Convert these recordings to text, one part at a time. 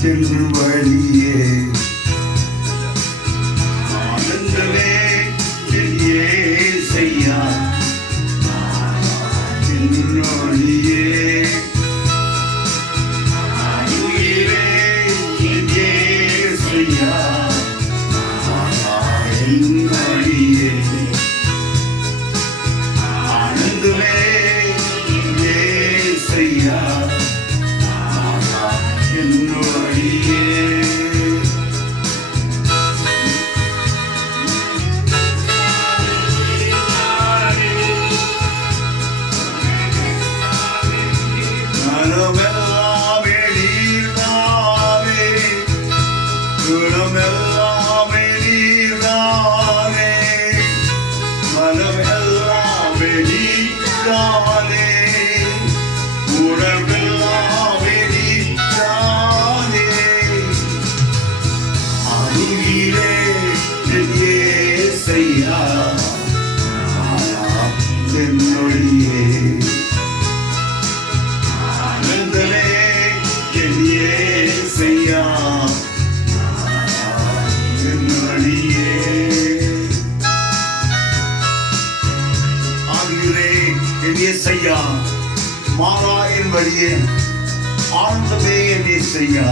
செல்லும் வழியே ஆனந்தமே செய்யா என்னொழியே செய்யா என்னொழியே ஆனந்தமே செய்யா என்னொழியே மாறாயின் வழியே ஆனந்தமே என்னை செய்யா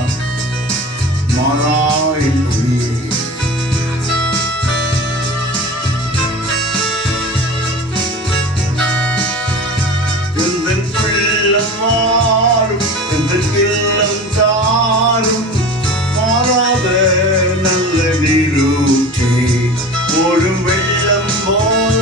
மாறாயின் வழியே எந்தன் பிள்ளம் மாறும் எந்தன் இல்லம் தாரும் மாறாத நல்ல நீரூற்றே ஓடும் வெள்ளம் போல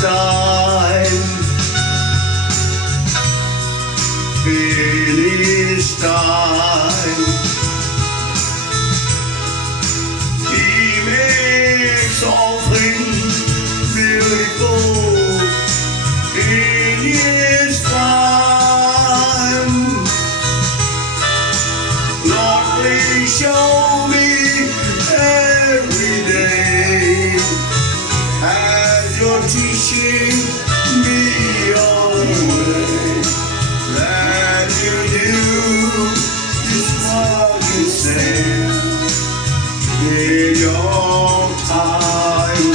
time. It is time. He makes all things beautiful in His time. Lord, please show me every day as You're teaching me your way. That You do just what You say in Your time.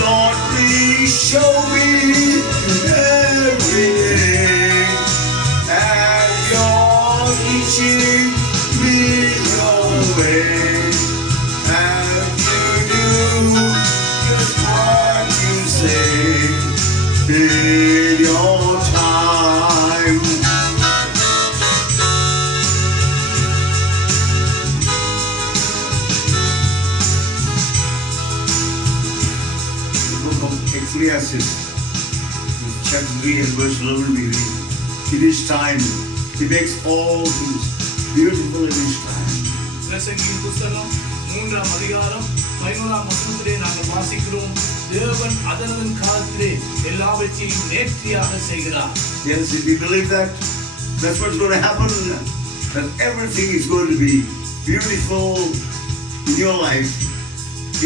Lord, please show me every day as You're teaching me Your way. And You do just what You say in Your time. The book of Ecclesiastes, chapter 3 and verse 11 we read, it is time. He makes all things beautiful in His time. பிரசங்கியின் புஸ்தகம் 3ஆம் அதிகாரம் 11ஆம் வசனத்திலே நாங்கள் வாசிக்கிறோம். தேவன் அதனதன் காலத்திலே எல்லாவற்றையும் நேர்த்தியாக செய்கிறார். Yes, if you believe that, that's what's going to happen. That everything is going to be beautiful in your life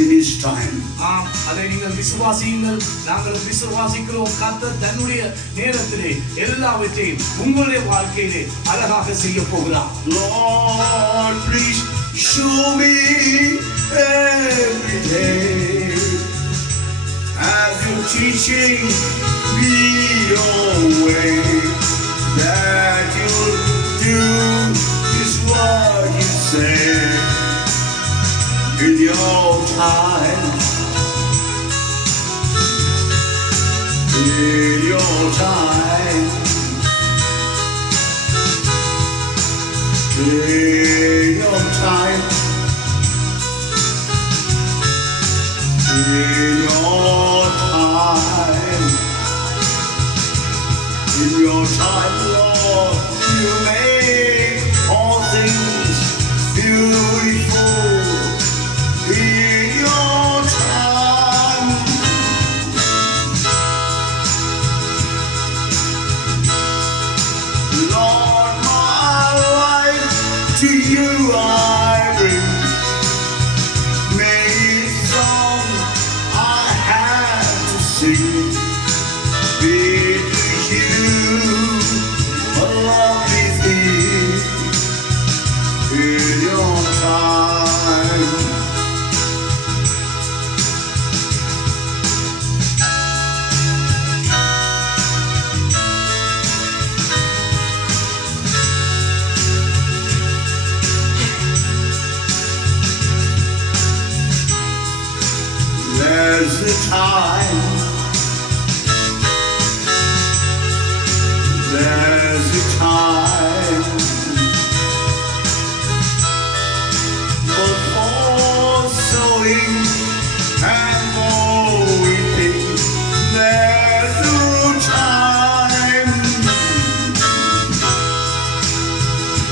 in His time. ஆம், அதை நீங்கள் விசுவாசியுங்கள். நாங்கள் விசுவாசிக்கிறோம். கர்த்தர் தன்னுடைய நேரத்திலே எல்லாவற்றையும் உங்களுடைய வாழ்க்கையிலே அழகாக செய்ய போகிறார். Lord, please show me every day as You're teaching me Your way. That You'll do just what You say in Your time. In Your time. In Your time. In Your time. In Your time, Lord, You make all things beautiful. In Your time. Lord, my life to You I bring. Many songs I have to sing. Be to You a lovely thing in Your time. There's a time. There's a time for sowing and for weeping. There's no time.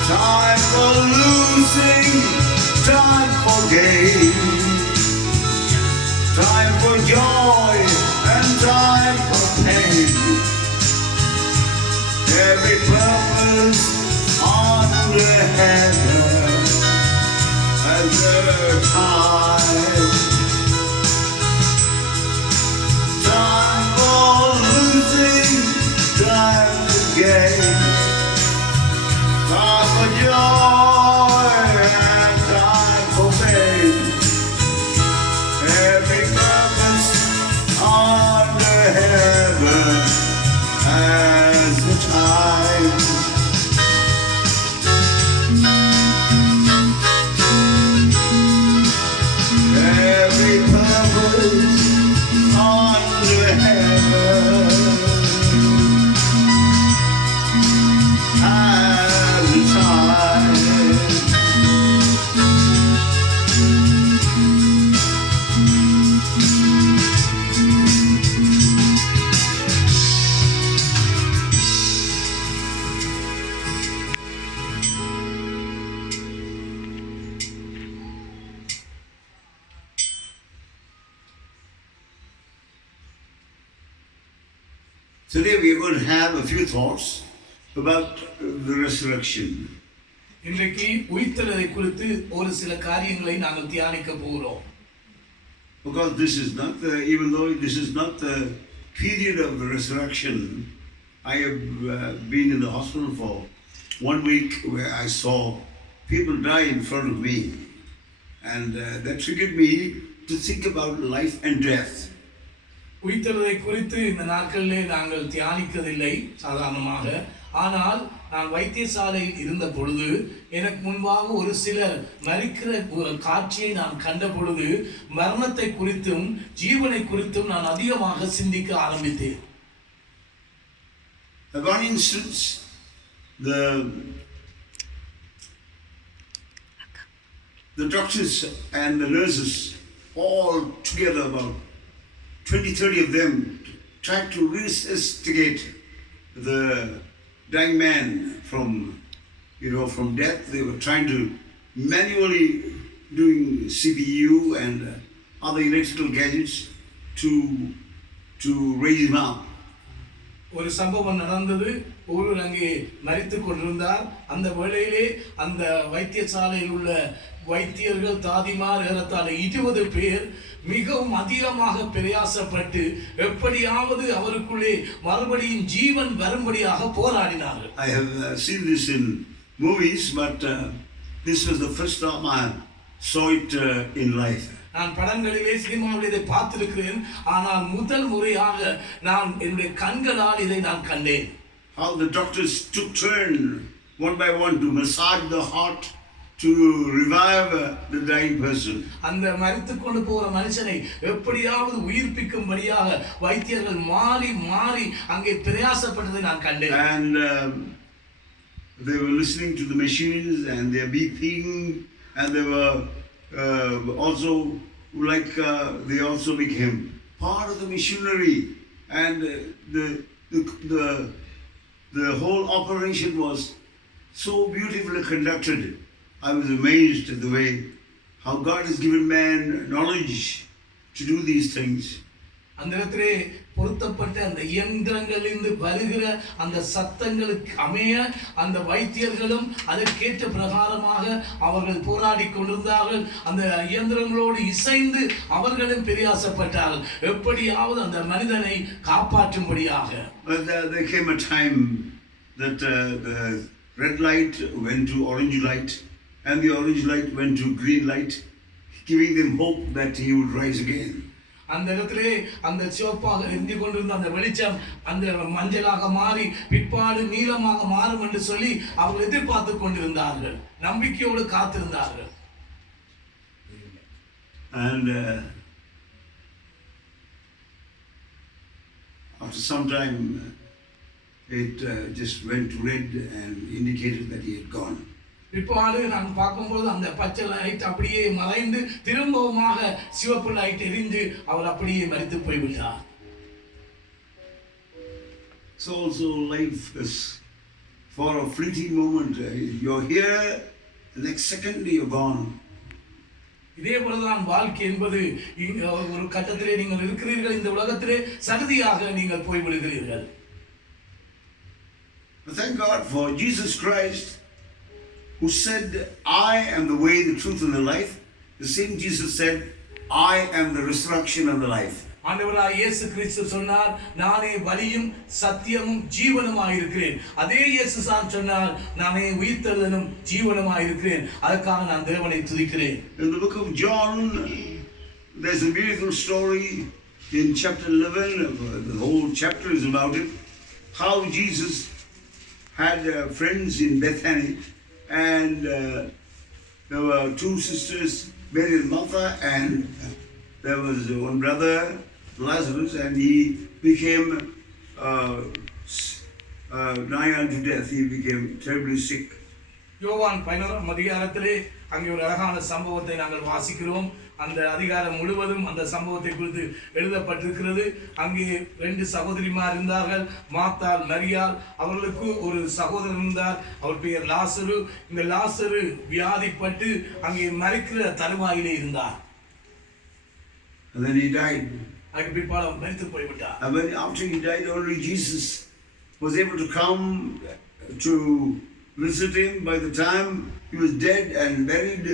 Time for losing, time for gain. Time for joy and time for pain. Every purpose under heaven has a time. Time for losing, time for gain. Time for joy and time for pain. Every purpose under heaven has a time. Every purpose under heaven has a time. Today we are going to have a few thoughts about the resurrection. இன்றைக்கு உயிர்த்தெழுதலை குறித்து ஒரு சில காரியங்களை நாங்கள் தியானிக்க போகிறோம். Because this is not even though this is not the period of the resurrection, I have been in the hospital for 1 week where I saw people die in front of me, and that triggered me to think about life and death. உயிர்த்தெழுதலை குறித்து இந்த நாட்களிலே நாங்கள் தியானிக்கவில்லை சாதாரணமாக. ஆனால் நான் வைத்தியசாலையில் இருந்த பொழுது எனக்கு முன்பாக ஒரு சிலர் மரிக்கிற காட்சியை நான் கண்ட பொழுது மரணத்தை குறித்தும் ஜீவனை குறித்தும் நான் அதிகமாக சிந்திக்க ஆரம்பித்தேன். For instance, the doctors and the nurses all together, about 20-30 of them, tried to resuscitate the dying man from death. They were trying to manually doing CPU and other electrical gadgets to raise him up. ஒரு சம்பவம் நடந்தது. ஒருவர் அங்கே மரித்துக் கொண்டிருந்தார். அந்த வேளையிலே அந்த வைத்தியசாலையில் உள்ள வைத்தியர்கள் தாதிமார் ஏறத்தாழ 20 பேர் மிகவும் அதிகமாக பிரயாசப்பட்டு எப்படியாவது அவருக்குள்ளே மறுபடியும் ஜீவன் வரும்படியாக போராடினார்கள். I have seen this in movies, but this was the first time I saw it in life. நான் படங்களிலே சினிமாவிலே இதை பார்த்திருக்கிறேன். ஆனால் முதல் முறையாக நான் என்னுடைய கண்களால் இதை நான் கண்டேன். How the doctors took turn one by one to massage the heart to revive the dying person. அந்த மரித்துக் கொண்டு போற மனுஷனை எப்படியாவது உயிர்ப்பிக்கும்படியாக வைத்தியர்கள் மாறி மாறி அங்கே பிரயாசப்பட்டதை நான் கண்டேன். And they were listening to the machines and they are beeping, and they were also they also became part of the machinery, and the whole operation was so beautifully conducted. I was amazed at the way how God has given man knowledge to do these things. அந்த இடத்திலே பொருத்தப்பட்ட அந்த இயந்திரங்களிலிருந்து வருகிற அந்த சத்தங்களுக்கு அமைய அந்த வைத்தியர்களும் அதற்கேற்ற பிரகாரமாக அவர்கள் போராடி கொண்டிருந்தார்கள். அந்த இயந்திரங்களோடு இசைந்து அவர்களும் பிரயாசப்பட்டார்கள் எப்படியாவது அந்த மனிதனை காப்பாற்றும்படியாக. But there came a time that the red light went to orange light, and the orange light went to green light, giving them hope that he would rise again. அந்த இடத்திலே அந்த சிவப்பாக எரிந்து கொண்டிருந்த அந்த வெளிச்சம் அந்த மஞ்சளாக மாறி பிற்பாடு நீலமாக மாறும் என்று சொல்லி அவர்கள் எதிர்பார்த்து கொண்டிருந்தார்கள், நம்பிக்கையோடு காத்திருந்தார்கள். And after some time it just went to red and indicated that he had gone. பிற்பாடு நான் பார்க்கும்போது அந்த பச்சை லைட் அப்படியே மறைந்து திரும்பவுமாக சிவப்பு லைட் எரிந்து அவர் அப்படியே மரித்து போய்விட்டார். So also life is for a fleeting moment. You're here, the next second you're gone. இதே போலதான் வாழ்க்கை என்பது ஒரு கட்டத்திலே நீங்கள் இருக்கிறீர்கள், இந்த உலகத்திலே சடுதியாக நீங்கள் போய்விடுகிறீர்கள். Thank God for Jesus Christ, who said, I am the way, the truth, and the life. The same Jesus said, I am the resurrection and the life. ஆண்டவராகிய இயேசு கிறிஸ்து சொன்னார், நானே வழியும் சத்தியமும் ஜீவனுமாய் இருக்கிறேன். அதே இயேசு தான் சொன்னார், நானே உயிர்த்தெழுதலும் ஜீவனுமாய் இருக்கிறேன். அதற்காக நான் தேவனை துதிக்கிறேன். In the book of John, there's a beautiful story in chapter 11. The whole chapter is about it. How Jesus had friends in Bethany, and there were 2 sisters, Mary and Martha, and there was one brother, Lazarus, and he became nigh unto death. He became terribly sick. யோவான் 11 அதிகாரத்திலே அங்கே ஒரு அழகான சம்பவத்தை நாங்கள் வாசிக்கிறோம். அந்த அதிகாரம் முழுவதும் அந்த சம்பவத்தை குறித்து எழுதப்பட்டிருக்கிறது. அங்கே 2 சகோதரிமார் இருந்தார்கள், மார்த்தாள், மரியாள். அவர்களுக்கு ஒரு சகோதரன் இருந்தார், அவர் பெயர் லாசரு. இந்த லாசரு வியாதிப்பட்டு அங்கே மரிக்கிற தருவாயிலே இருந்தார். And then he died. அதுக்கு பிற்பாடு அவர் மரித்து போய்விட்டார். And when after he died, only Jesus was able to come to visit him. By the time he was dead and buried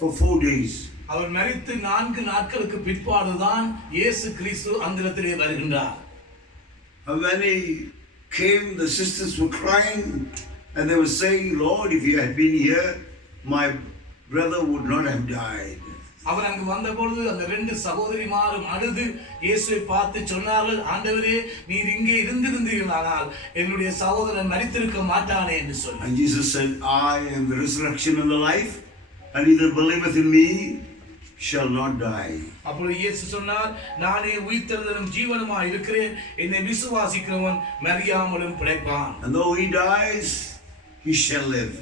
for 4 days. அவர் மரித்து 4 நாட்களுக்கு பிற்பாடுதான் இயேசு கிறிஸ்து அந்தரத்திலே வருகின்றார். And when he came, the sisters were crying and they were saying, Lord, if you had been here, my brother would not have died. அவர் அங்கு வந்தபொழுது அந்த 2 சகோதரிமாரும் அழுது இயேசுவை பார்த்து சொன்னார்கள், ஆண்டவரே நீர் இங்கே இருந்திருந்தீர்களானால் என்னுடைய சகோதரன் மரித்திருக்க மாட்டானே என்று சொன்னார். And Jesus said, I am the resurrection and the life, and he that believeth in me shall not die. அப்பொழுது இயேசு சொன்னார், நானே உயிர்த்தெழுதலும் ஜீவனுமாய் இருக்கிறேன், என்னை விசுவாசிக்கிறவன் மரியாமலும் பிழைப்பான். And though he dies, he shall live.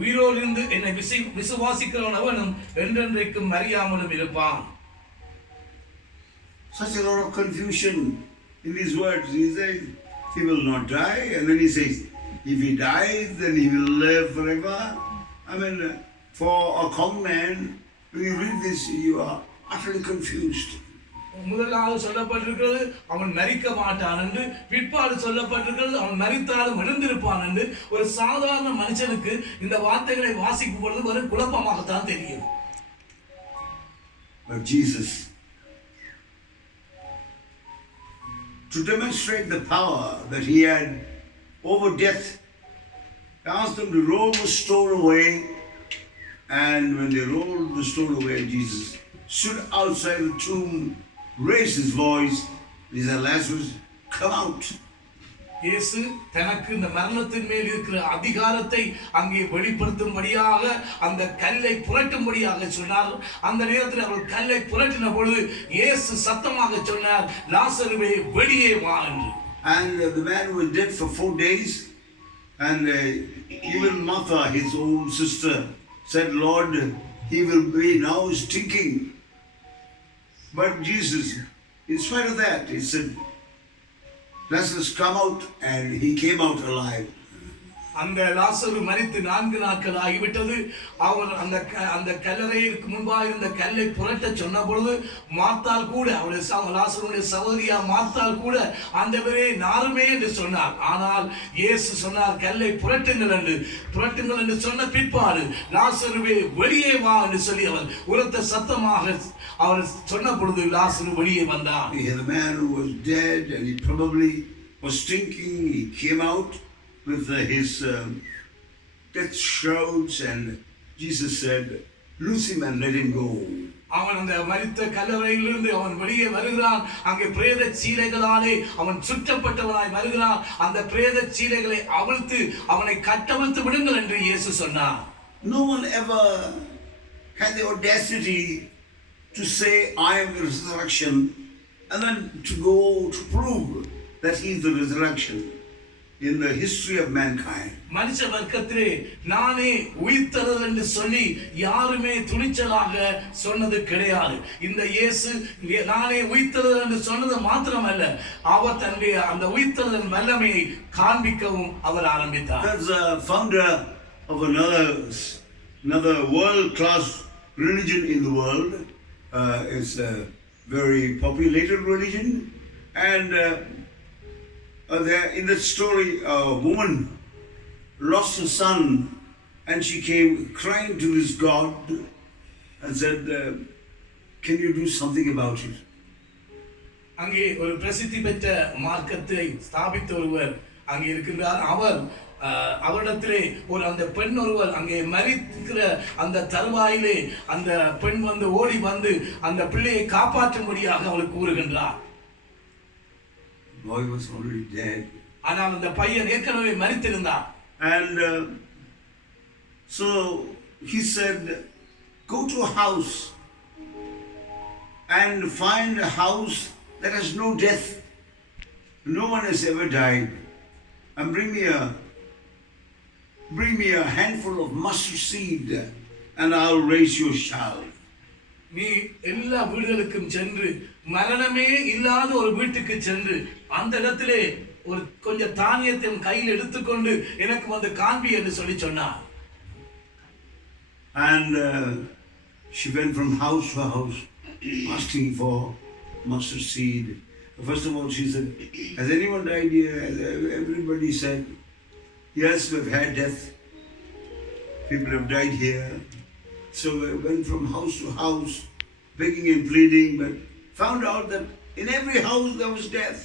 உயிரோடு இருந்து என்னை விசுவாசிக்கிறவன் அவனும் என்றென்றைக்கும் மரியாமலும் இருப்பான். Such a lot of confusion in these words. He says he will not die, and then he says if he dies, then he will live forever. I mean, for a common man, when you read this, you are utterly confused. முதலாவது சொல்லப்பட்டிருக்கிறது அவன் மரிக்க மாட்டான் என்று, பிற்பாடு சொல்லப்பட்டிருக்கிறது அவன் மரித்தாலும் எழுந்திருப்பான் என்று. ஒரு சாதாரண மனுஷனுக்கு இந்த வார்த்தைகளை வாசிக்கும் பொழுது ஒரு குழப்பமாகத்தான் தெரியும். But Jesus, to demonstrate the power that he had over death, asked them to roll the stone away, and when they rolled the stone away, Jesus stood outside the tomb, raised his voice, he said, Lazarus, come out. இயேசு தனக்கு இந்த மரணத்தின் மேல் இருக்கிற அதிகாரத்தை அங்கே வெளிப்படுத்தும்படியாக அந்த கல்லை புரட்டும்படியாக சொன்னார். அந்த நேரத்தில் அவர் கல்லை புரட்டின பொழுது இயேசு சத்தமாக சொன்னார், லாசருவே வெளியே வா என்று. And the man was dead for 4 days, and even Martha, his own sister, said, Lord, he will be now stinking. But Jesus, in spite of that, he said, Lazarus, come out, and he came out alive. அந்த லாசரு மரித்து 4 நாட்கள் ஆகிவிட்டது. அவர் அந்த கல்லறைக்கு முன்பாக இருந்த கல்லை புரட்ட சொன்ன பொழுது மார்த்தாள் கூட, அவருடைய லாசருடைய சகோதரியா மார்த்தாள் கூட ஆண்டவரே நாருமே என்று சொன்னார். ஆனால் இயேசு சொன்னார், கல்லை புரட்டுங்கள் என்று சொன்ன பிற்பாடு லாசருவே வெளியே வா என்று சொல்லி அவர் உரத்த சத்தமாக அவர் சொன்ன பொழுது லாசரு வெளியே வந்தார். The man who was dead and he probably was stinking, he came out with his death shrouds, and Jesus said, loose him and let him go. அவன் அந்த மரித்த கல்லறையிலிருந்து அவன் வெளியே வருகிறான். அங்கே பிரேத சீலைகளாலே அவன் சுற்றப்பட்டவனாய் வருகிறான். அந்த பிரேத சீலைகளை அவிழ்த்து அவனை கட்டவிழ்த்து விடுங்கள் என்று இயேசு சொன்னார். No one ever had the audacity to say, I am the resurrection, and then to go to prove that he is the resurrection in the history of mankind. மனுஷ வர்க்கத்திலே நானே உயிர்த்தெழுதல் என்று சொல்லி யாருமே துணிச்சலாக சொன்னது கிடையாது. இந்த இயேசு நானே உயிர்த்தெழுதல் என்று சொன்னது மாத்திரமல்ல, அவர் தன்னுடைய அந்த உயிர்த்தெழுதல் வல்லமையை காண்பிக்கவும் அவர் ஆரம்பித்தார். As a founder of another world-class religion in the world, it's a very populated religion, and there in that story, a woman lost her son, and she came crying to this God and said, can you do something about it? அங்கே ஒரு பிரசித்தி பெற்ற மார்க்கத்தை ஸ்தாபித்த ஒருவர் அங்கே இருக்கின்றார். அவரிடத்திலே அந்த பெண் ஒருவர் அங்கே மரிக்கிற அந்த தருவாயிலே அந்த பெண் ஓடி வந்து அந்த பிள்ளையை காப்பாற்றும்படியாக அவளுக்கு கூறுகின்றார். Boy was already dead. ஆனால் அந்த பையன் ஏற்கனவே மரித்திருந்தார். And so he said, go to a house and find a house that has no death. No one has ever died. And bring me a handful of mustard seed, and I'll raise your child. நீ எல்லா வீடுகளுக்கும் சென்று மரணமே இல்லாத ஒரு வீட்டுக்கு சென்று அந்த இடத்திலே ஒரு கொஞ்சம் தானியத்தை கையில் எடுத்துக்கொண்டு எனக்கு காண்பி என்று சொல்லி சொன்னார். And she went from house to house asking for mustard seed. First of all, she said, has anyone died here? Everybody said, yes, we've had death. People have died here. So we went from house to house, begging and pleading, but found out that in every house there was death.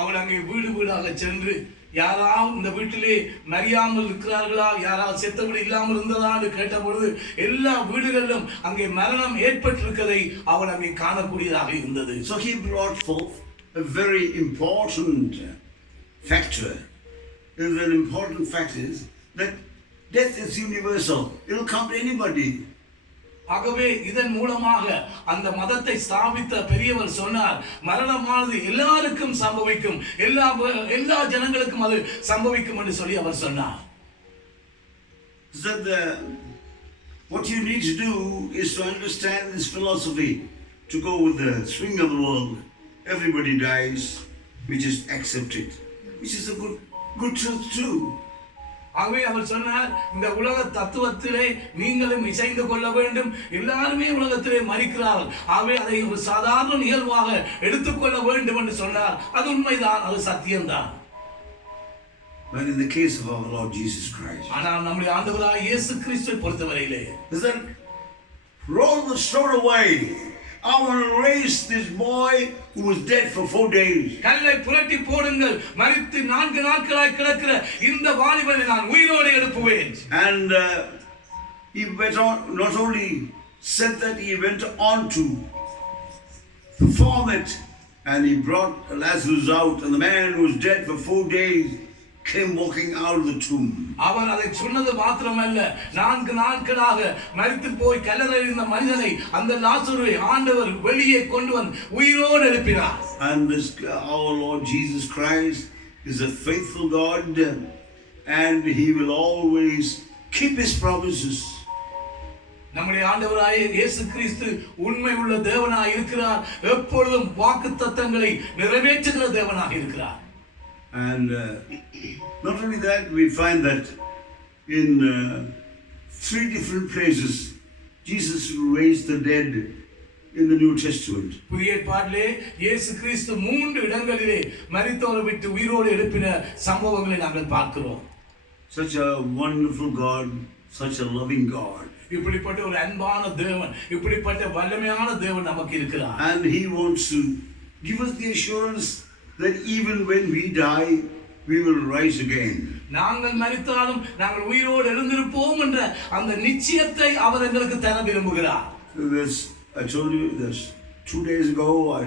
அவள் அங்கே வீடு வீடாக சென்று யாராவது இந்த வீட்டிலே மரியாமல் இருக்கிறார்களா, யாராவது செத்தபடி இல்லாமல் இருந்ததான்னு கேட்டபொழுது எல்லா வீடுகளிலும் அங்கே மரணம் ஏற்பட்டிருக்கதை அவள் அங்கே காணக்கூடியதாக இருந்தது. So he brought forth a very important factor. An important fact is that death is universal. It will come to anybody. ஆகவே இதன் மூலமாக அந்த மதத்தை ஸ்தாபித்த பெரியவர் சொன்னார், மரணமானது எல்லாருக்கும் சம்பவிக்கும், எல்லா ஜனங்களுக்கும் அது சம்பவிக்கும் என்று சொல்லி அவர் சொன்னார். What you need to do is to understand this philosophy, to go with the swing of the world. Everybody dies, we just accept it, which is a good truth too. ஆகவே அவர் சொன்னார், இந்த உலக தத்துவத்திலே நீங்களும் இசைந்து கொள்ள வேண்டும், எல்லாருமே உலகத்திலே மரிக்கிறார்கள், ஆகவே அதை ஒரு சாதாரண நிகழ்வாக எடுத்துக்கொள்ள வேண்டும் என்று சொன்னார். அது உண்மைதான், அது சத்தியம்தான். But in the case of our Lord Jesus Christ, ஆனால் நம்முடைய ஆண்டவராகிய இயேசு கிறிஸ்துவை பொறுத்தவரையிலே, then roll the stone away. I want to raise this boy who was dead for 4 days. கல்லை புரட்டி போடுங்கள், மரித்து 4 நாட்களாய் கிடக்கிற இந்த வாலிபனை நான் உயிரோடு எழுப்புவேன். And he went on, not only said that, he went on to perform it, and he brought Lazarus out, and the man who was dead for 4 days came walking out of the tomb. அவர் அதை சொன்னது மாத்திரமல்ல, 4 நாட்களாக மரித்து போய் கல்லறையில் இருந்த மனிதனை, அந்த லாசருவை ஆண்டவர் வெளியே கொண்டு வந்து உயிரோடு எழுப்பினார். And this our Lord Jesus Christ is a faithful God, and he will always keep his promises. நம்முடைய ஆண்டவராகிய இயேசு கிறிஸ்து உண்மை உள்ள தேவனாய் இருக்கிறார், எப்பொழுதும் வாக்குத்தத்தங்களை நிறைவேற்றுகிற தேவனாக இருக்கிறார். And not only that, we find that in 3 different places Jesus raised the dead in the New Testament. புதிய ஏற்பாட்டிலே இயேசு கிறிஸ்து 3 இடங்களிலே மரித்தோரை விட்டு உயிரோடு எழுப்பின சம்பவங்களை நாங்கள் பார்க்கிறோம். Such a wonderful God, such a loving God. இப்படிப்பட்ட ஒரு அன்பான தேவன், இப்படிப்பட்ட வல்லமையான தேவன் நமக்கு இருக்கிறார். And he wants to give us the assurance that even when we die, we will rise again. நாங்கள் மரித்தாலும் நாங்கள் உயிரோடு எழுந்திருப்போம் என்ற அந்த நிச்சயத்தை அவர் எங்களுக்கு தர விரும்புகிறார். I told you this 2 days ago. I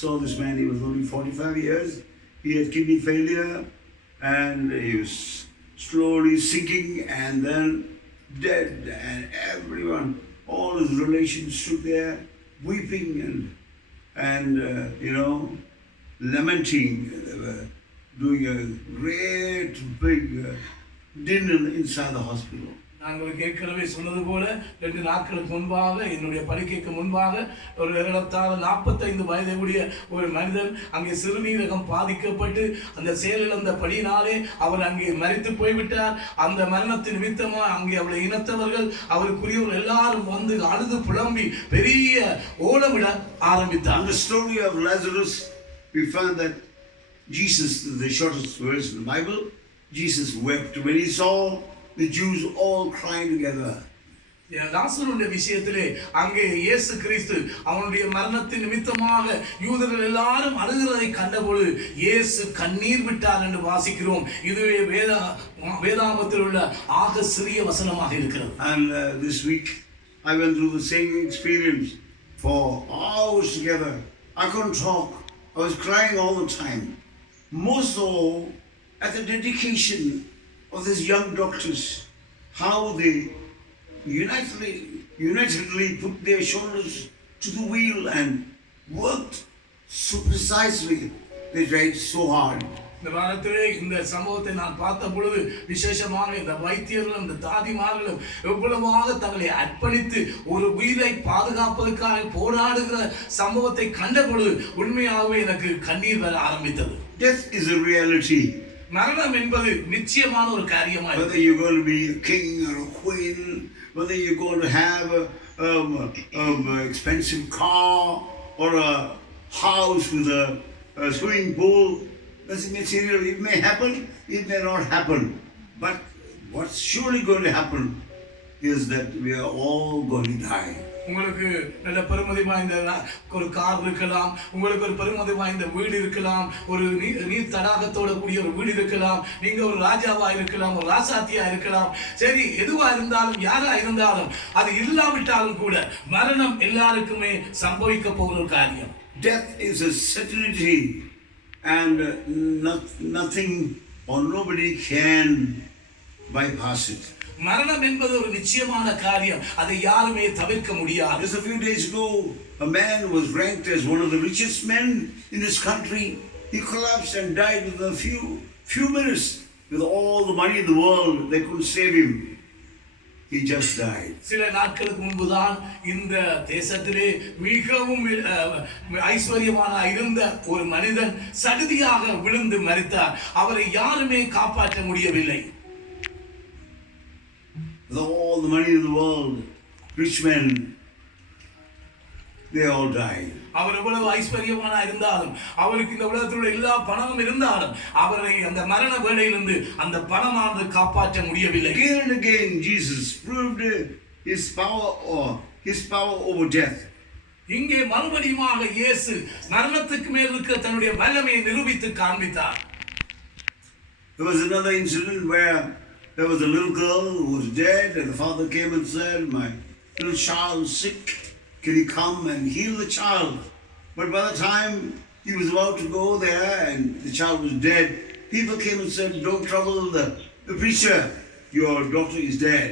saw this man. He was only 45 years. He had kidney failure, and he was slowly sinking, and then dead. And everyone, all his relations stood there weeping and lamenting. They were doing a great big din inside the hospital. நாங்கள் ஏற்கனவே சொன்னது போல 2 நாட்களுக்கு முன்பாக என்னுடைய படுக்கைக்கு முன்பாக ஒரு ஏறத்தாழ 45 வயதுடைய ஒரு மனிதன் அங்கே சிறுநீரகம் பாதிக்கப்பட்டு அந்த செயலிழந்த படியினாலே அவர் அங்கே மரித்து போய்விட்டார். அந்த மரணத்தின் நிமித்தமாக அங்கே அவருடைய இனத்தவர்கள் அவருக்குரியவர்கள் எல்லாரும் வந்து அழுது புலம்பி பெரிய ஓலமிட ஆரம்பித்தார். In the story of Lazarus, we find that Jesus, the shortest verse in the Bible, Jesus wept when he saw the Jews all crying together. லாசருடைய விஷயத்திலே அங்கே இயேசு கிறிஸ்து அவனுடைய மரணத்தின் நிமித்தமாக யூதர்கள் எல்லாரும் அழுகிறதை கண்டபொழுது இயேசு கண்ணீர் விட்டார் என்று வாசிக்கிறோம். இதுவே வேதாகமத்தில் உள்ள ஆக சிறிய வசனமாக இருக்கிறது. And this week I went through the same experience for hours together. I couldn't talk. I was crying all the time. More so at the dedication of these young doctors, how they unitedly put their shoulders to the wheel and worked so precisely. They tried so hard. இந்த வாரத்திலே இந்த சம்பவத்தை நான் பார்த்த பொழுது விசேஷமாக இந்த வைத்தியர்களும் இந்த தாதிமார்களும் எவ்வளவாக தங்களை அர்ப்பணித்து ஒரு உயிரை பாதுகாப்பதற்காக போராடுகிற சம்பவத்தை கண்ட பொழுது உண்மையாகவே எனக்கு கண்ணீர் வர ஆரம்பித்தது. Death is a reality. மரணம் என்பது நிச்சயமான ஒரு காரியமா இருக்கு. Whether you're going to be a king or a queen, whether you're going to have an expensive car or a house with a swimming pool. That's immaterial. It may happen, it may not happen. But what's surely going to happen is that we are all going to die. உங்களுக்கு நல்ல பெருமதி வாய்ந்த ஒரு car இருக்கலாம், உங்களுக்கு ஒரு பெருமதி வாய்ந்த வீடு இருக்கலாம், ஒரு நீர் தடாகத்தோட கூடிய ஒரு வீடு இருக்கலாம், நீங்க ஒரு ராஜாவா இருக்கலாம், ஒரு ராசாத்தியா இருக்கலாம். சரி, எதுவா இருந்தாலும் யாரா இருந்தாலும் அது இல்லாவிட்டாலும் கூட மரணம் எல்லாருக்குமே சம்பவிக்க போகிற ஒரு காரியம். Death is a certainty, and nothing or nobody can bypass it. மரணம் என்பது ஒரு நிச்சயமான காரியம், அதை யாருமே தவிர்க்க முடியாது. Just a few days ago, a man who was ranked as one of the richest men in this country, he collapsed and died within a few minutes. With all the money in the world, they couldn't save him. He just died. சில நாட்களுக்கு முன்புதான் இந்த தேசத்திலே மிகவும் ஐஸ்வர்யமான இருந்த ஒரு மனிதன் சடுதியாக விழுந்து மரித்தார். அவரை யாருமே காப்பாற்ற முடியவில்லை. With all the money in the world, rich men, they all died. அவர் எவ்வளவு ஐஸ்வர்யமான இருந்தாலும், அவருக்கு இந்த உலகத்தில் எல்லா பணமும் இருந்தாலும், அவரை அந்த மரண வேளையிலிருந்து அந்த பணமானது காப்பாற்ற முடியவில்லை. Again and again, Jesus proved his power over death. இங்கே மறுபடியுமாக இயேசு மரணத்துக்கு மேல் இருக்கிற தன்னுடைய வல்லமையை நிரூபித்து காண்பித்தார். There was another incident where there was a little girl who was dead, and the father came and said, "My little child is sick. Can you come and heal the child?" But by the time he was about to go there and the child was dead, people came and said, "Don't trouble the preacher. Your daughter is dead."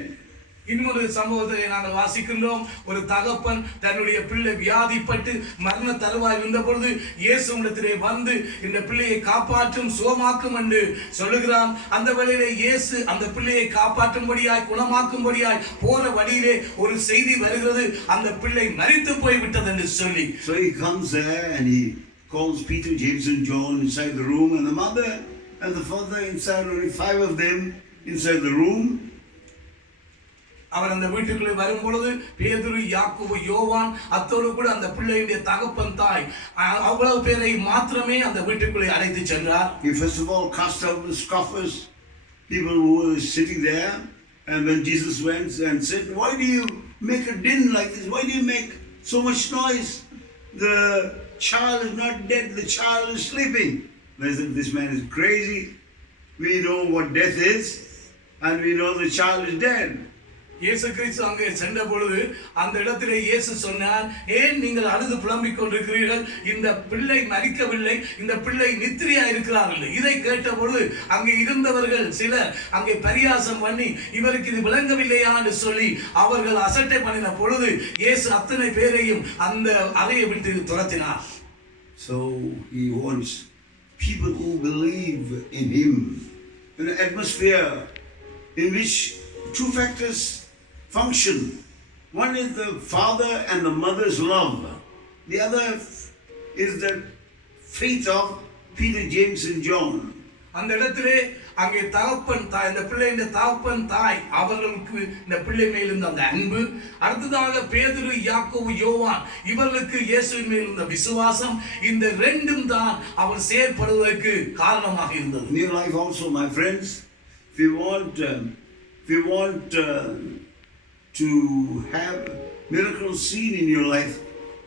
இன்னொரு சம்பவத்தை நாங்கள் வாசிக்கின்றோம். ஒரு தகப்பன் தன்னுடைய பிள்ளை வியாதிப்பட்டு மரண தருவாய் இருந்த பொழுது இயேசுவிடத்திலே வந்து இந்த பிள்ளையை காப்பாற்றும் சுகமாக்கும் என்று சொல்லுகிறான். அந்த வழியிலே இயேசு அந்த பிள்ளையை காப்பாற்றும்படியாய் குணமாக்கும்படியாய் போற வழியிலே ஒரு செய்தி வருகிறது, அந்த பிள்ளை மரித்து போய் விட்டது என்று சொல்லி. So he comes there and he calls Peter, James and John inside the room, and the mother and the father inside, only 5 of them inside the room. அவர் அந்த வீட்டுக்குள்ளே வரும் பொழுது பேதுரு, யாக்கோபு, யோவான், அத்தோடு கூட அந்த பிள்ளையுடைய தகப்பன் தாய், அவ்வளவு பேரை மாத்திரமே அந்த வீட்டுக்குள்ளே அழைத்து சென்றார். He first of all cast out the scoffers, people who were sitting there, and when Jesus went and said, "Why do you make a din like this? Why do you make so much noise? The child is not dead, the child is sleeping." They said, "This man is crazy. We know what death is, and we know the child is dead." இயேசு கிறிஸ்து அங்கே சென்ற பொழுது அந்த இடத்திலே இயேசு சொன்னார், "ஏன் நீங்கள் அழுது புலம்பிக் கொண்டிருக்கிறீர்கள்? இந்த பிள்ளை மரிக்கவில்லை, இந்த பிள்ளை நித்திரையா இருக்கிறார்கள்." இதை கேட்ட பொழுது அங்கே இருந்தவர்கள் சிலர் அங்கே பரியாசம் பண்ணி, இவருக்கு இது விளங்கவில்லையா என்று சொல்லி அவர்கள் அசட்டை பண்ணின பொழுது இயேசு அத்தனை பேரையும் அந்த அறையை விட்டு துரத்தினார். So he wants people who believe in him, an atmosphere in which two factors function. One is the father and the mother's love. The other is the faith of Peter, James and John. அந்த இடத்திலே அங்கே தகப்பன் தாய், இந்த பிள்ளையின் தகப்பன் தாய், அவர்களுக்கு இந்த பிள்ளை மேல் இருந்த அந்த அன்பு, அடுத்ததாக பேதுரு, யாக்கோபு, யோவான், இவர்களுக்கு இயேசுவின் மேல் இருந்த விசுவாசம், இந்த ரெண்டும் தான் அவர் செயல்படுவதற்கு காரணமாக இருந்தது. In your life also, my friends, if you want to have miracles seen in your life,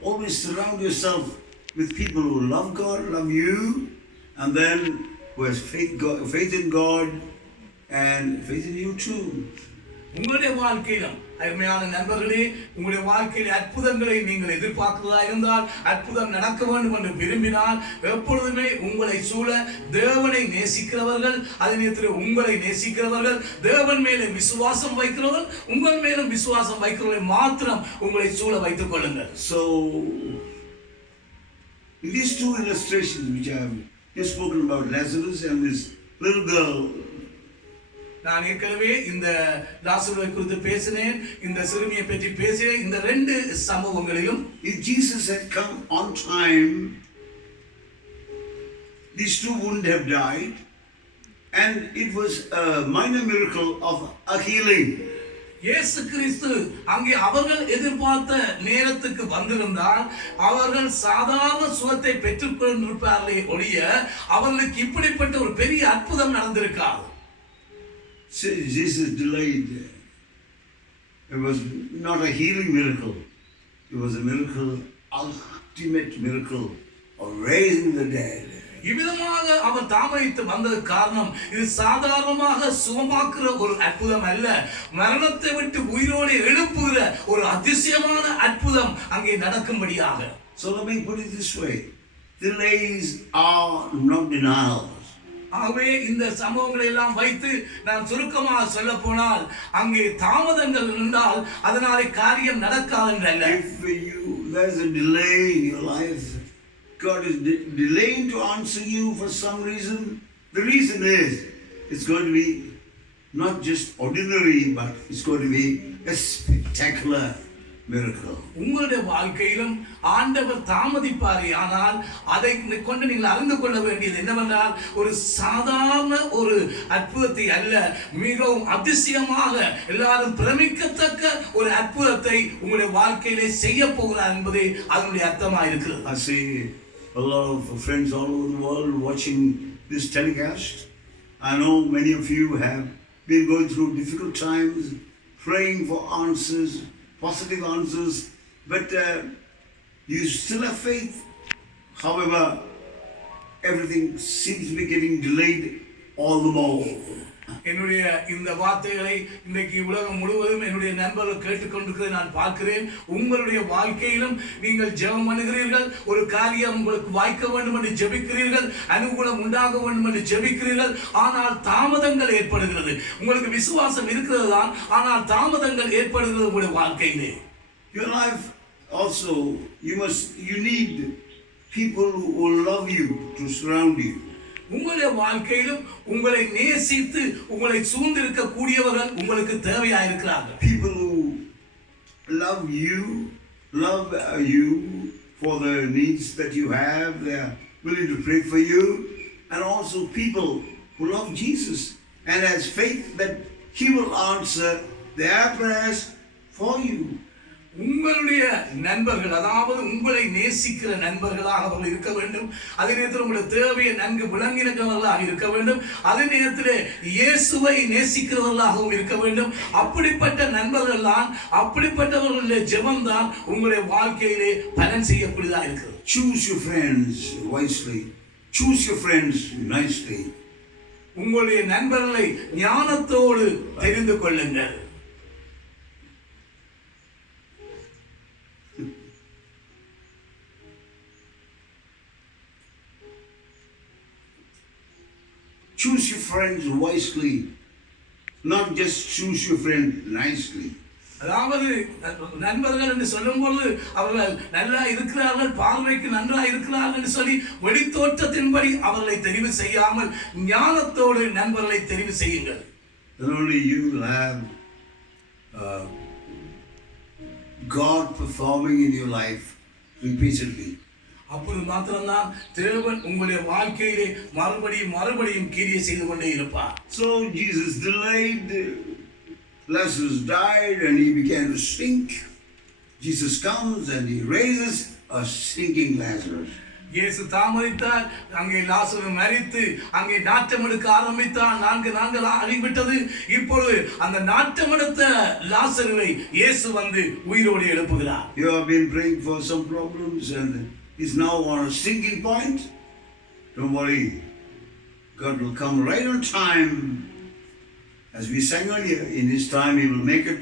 always surround yourself with people who love God, love you, and then who has faith in God and faith in you too. உங்களுடைய வாழ்க்கையிலும் அருமையான நண்பர்களே, உங்களுடைய வாழ்க்கையில் அற்புதங்களை நீங்கள் எதிர்பார்க்கிறதா இருந்தால், அற்புதம் நடக்க வேண்டும் என்று விரும்பினால், எப்பொழுதுமே உங்களை சூழ தேவனை நேசிக்கிறவர்கள், அதே நேரத்தில் உங்களை நேசிக்கிறவர்கள், தேவன் மேலே விசுவாசம் வைக்கிறவர்கள், உங்கள் மேலும் விசுவாசம் வைக்கிறவர்களை மாத்திரம் உங்களை சூழ வைத்துக் கொள்ளுங்கள். So in these two illustrations which I have just spoken about, Lazarus and this little girl, நான் ஏற்கனவே இந்த லாசருவை குறித்து பேசினேன், இந்த சிறுமியை பற்றி பேசினேன். இந்த ரெண்டு சம்பவங்களிலும் if Jesus had come on time, these two wouldn't have died, and it was a minor miracle of a healing. இயேசு கிறிஸ்து அங்கே அவர்கள் எதிர்பார்த்த நேரத்துக்கு வந்திருந்தால் அவர்கள் சாதாரண சுகத்தை பெற்றுக் கொண்டிருப்பார்களே ஒழிய அவர்களுக்கு இப்படிப்பட்ட ஒரு பெரிய அற்புதம் நடந்திருக்காது. Jesus delayed. It was not a healing miracle. It was a miracle, ultimate miracle of raising the dead. இவ்விதமாக அவர் தாமதித்து வந்தது காரணம் இது சாதாரணமாக சுகமாக்குற ஒரு அற்புதம் அல்ல, மரணத்தை விட்டு உயிரோடு எழுப்புகிற ஒரு அதிசயமான அற்புதம் அங்கே நடக்கும்படியாக. So let me put it this way. Delays are not denials. ஆகவே இந்த சம்பவங்களை எல்லாம் வைத்து நான் சுருக்கமாக சொல்ல போனால் அங்கே தாமதங்கள் இருந்தால் அதனாலே காரியம் நடக்காது என்றல்ல. If there's a delay in your life, God is delaying to answer you for some reason. The reason is it's going to be not just ordinary, but it's going to be a spectacular miracle. உங்களுடைய வாழ்க்கையிலும் ஆண்டவர் தாமதிப்பாரே, ஆனால் அதை கொண்டு நீங்கள் அறிந்து கொள்ள வேண்டியது என்னவென்றால் ஒரு சாதாரண ஒரு அற்புதத்தை அல்ல, மிகவும் அதிசயமாக எல்லாரும் பிரமிக்கத்தக்க ஒரு அற்புதத்தை உங்களுடைய வாழ்க்கையிலே செய்ய போகிறார் என்பதே அதனுடைய அர்த்தமாக இருக்கிறது. I see a lot of friends all over the world watching this telecast. I know many of you have been going through difficult times, praying for answers, positive answers, but you still have faith. However, everything seems to be getting delayed all the more. என்னுடைய இந்த வார்த்தைகளை இன்றைக்கு உலகம் முழுவதும் என்னுடைய நண்பர்கள் கேட்டுக்கொண்டிருக்கிறதை நான் பார்க்கிறேன். உங்களுடைய வாழ்க்கையிலும் நீங்கள் ஜெபம் பண்ணுகிறீர்கள், ஒரு காரியம் உங்களுக்கு வாய்க்க வேண்டும் என்று ஜெபிக்கிறீர்கள், அனுகூலம் உண்டாக வேண்டும் என்று ஜெபிக்கிறீர்கள், ஆனால் தாமதங்கள் ஏற்படுகிறது. உங்களுக்கு விசுவாசம் இருக்கிறது தான், ஆனால் தாமதங்கள் ஏற்படுகிறது உங்களுடைய வாழ்க்கையிலே. Your life also, you need people who love you to surround you. உங்களுடைய வாழ்க்கையிலும் உங்களை நேசித்து உங்களை சூழ்ந்திருக்க கூடியவர்கள் உங்களுக்கு தேவையா இருக்கிறார்கள். People who love you for the needs that you have, they are willing to pray for you, and also people who love Jesus and has faith that he will answer their prayers for you. உங்களுடைய நண்பர்கள், அதாவது உங்களை நேசிக்கிற நண்பர்களாக அவர்கள் இருக்க வேண்டும். அதே நேரத்தில் உங்களுடைய தேவையை நன்கு விளங்கினவர்களாக இருக்க வேண்டும். அதே நேரத்தில் இயேசுவை நேசிக்கிறவர்களாகவும் இருக்க வேண்டும். அப்படிப்பட்ட நண்பர்கள் தான், அப்படிப்பட்டவர்களுடைய ஜெபம் தான் உங்களுடைய வாழ்க்கையிலே பலன் செய்யக்கூடியதாக இருக்கிறது. Choose your friends wisely. Choose your friends nicely. உங்களுடைய நண்பர்களை ஞானத்தோடு தெரிந்து கொள்ளுங்கள். Choose your friends wisely, not just choose your friend nicely. அதாவது நண்பர்கள் என்று சொல்லும்போது அவர்கள் நல்லா இருக்கிறார்கள், பார்வைக்கு நன்றாக இருக்கிறார்கள் என்று சொல்லி வெளித்தோற்றத்தின்படி அவர்களை தெரிவு செய்யாமல் ஞானத்தோடு நண்பர்களை தெரிவு செய்யுங்கள். Then only you will have God performing in your life repeatedly. அப்போது மாத்திரம்தான் தேவன் உங்களுடைய வாழ்க்கையிலே மறுபடியும் கிரியை செய்து கொண்டே இருப்பார். So Jesus delayed, Lazarus died and he began to stink. Jesus comes and he raises a stinking Lazarus. இயேசு தாமதித்தார், அங்கே லாசரு மரித்து அங்கே நாட்டம் எடுக்க ஆரம்பித்தார். 4 நாட்கள் ஆகிவிட்டது. இப்பொழுது அந்த நாட்டம் எடுத்த லாசருவை இயேசு வந்து உயிரோடு எழுப்புகிறார். You have been praying for some problems and is now on a sinking point. Don't worry, God will come right on time. As we sang earlier, in His time He will make it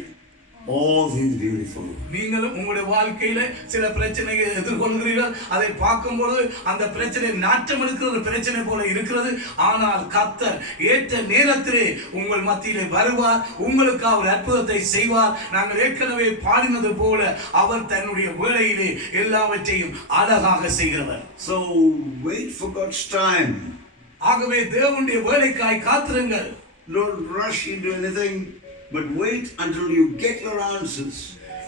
all things beautiful. நீங்களும் உங்களுடைய வாழ்க்கையில சில பிரச்சனைகளை எதிர்கொள்கிறீர்கள். அதை பார்க்கும்போது அந்த பிரச்சனை நாட்டம் எடுக்கிற ஒரு பிரச்சனை போல இருக்கிறது. ஆனால் கர்த்தர் ஏற்ற நேரத்திலே உங்கள் மத்தியிலே வருவார், உங்களுக்கு ஒரு அற்புதத்தை செய்வார். நாங்கள் ஏற்கனவே பாடினது போல அவர் தன்னுடைய வேளையிலே எல்லாவற்றையும் அழகாக செய்கிறவர். So wait for God's time. ஆகவே தேவனுடைய வேளைக்காய் காத்திருங்கள். Don't rush into anything, but wait until you get your answers.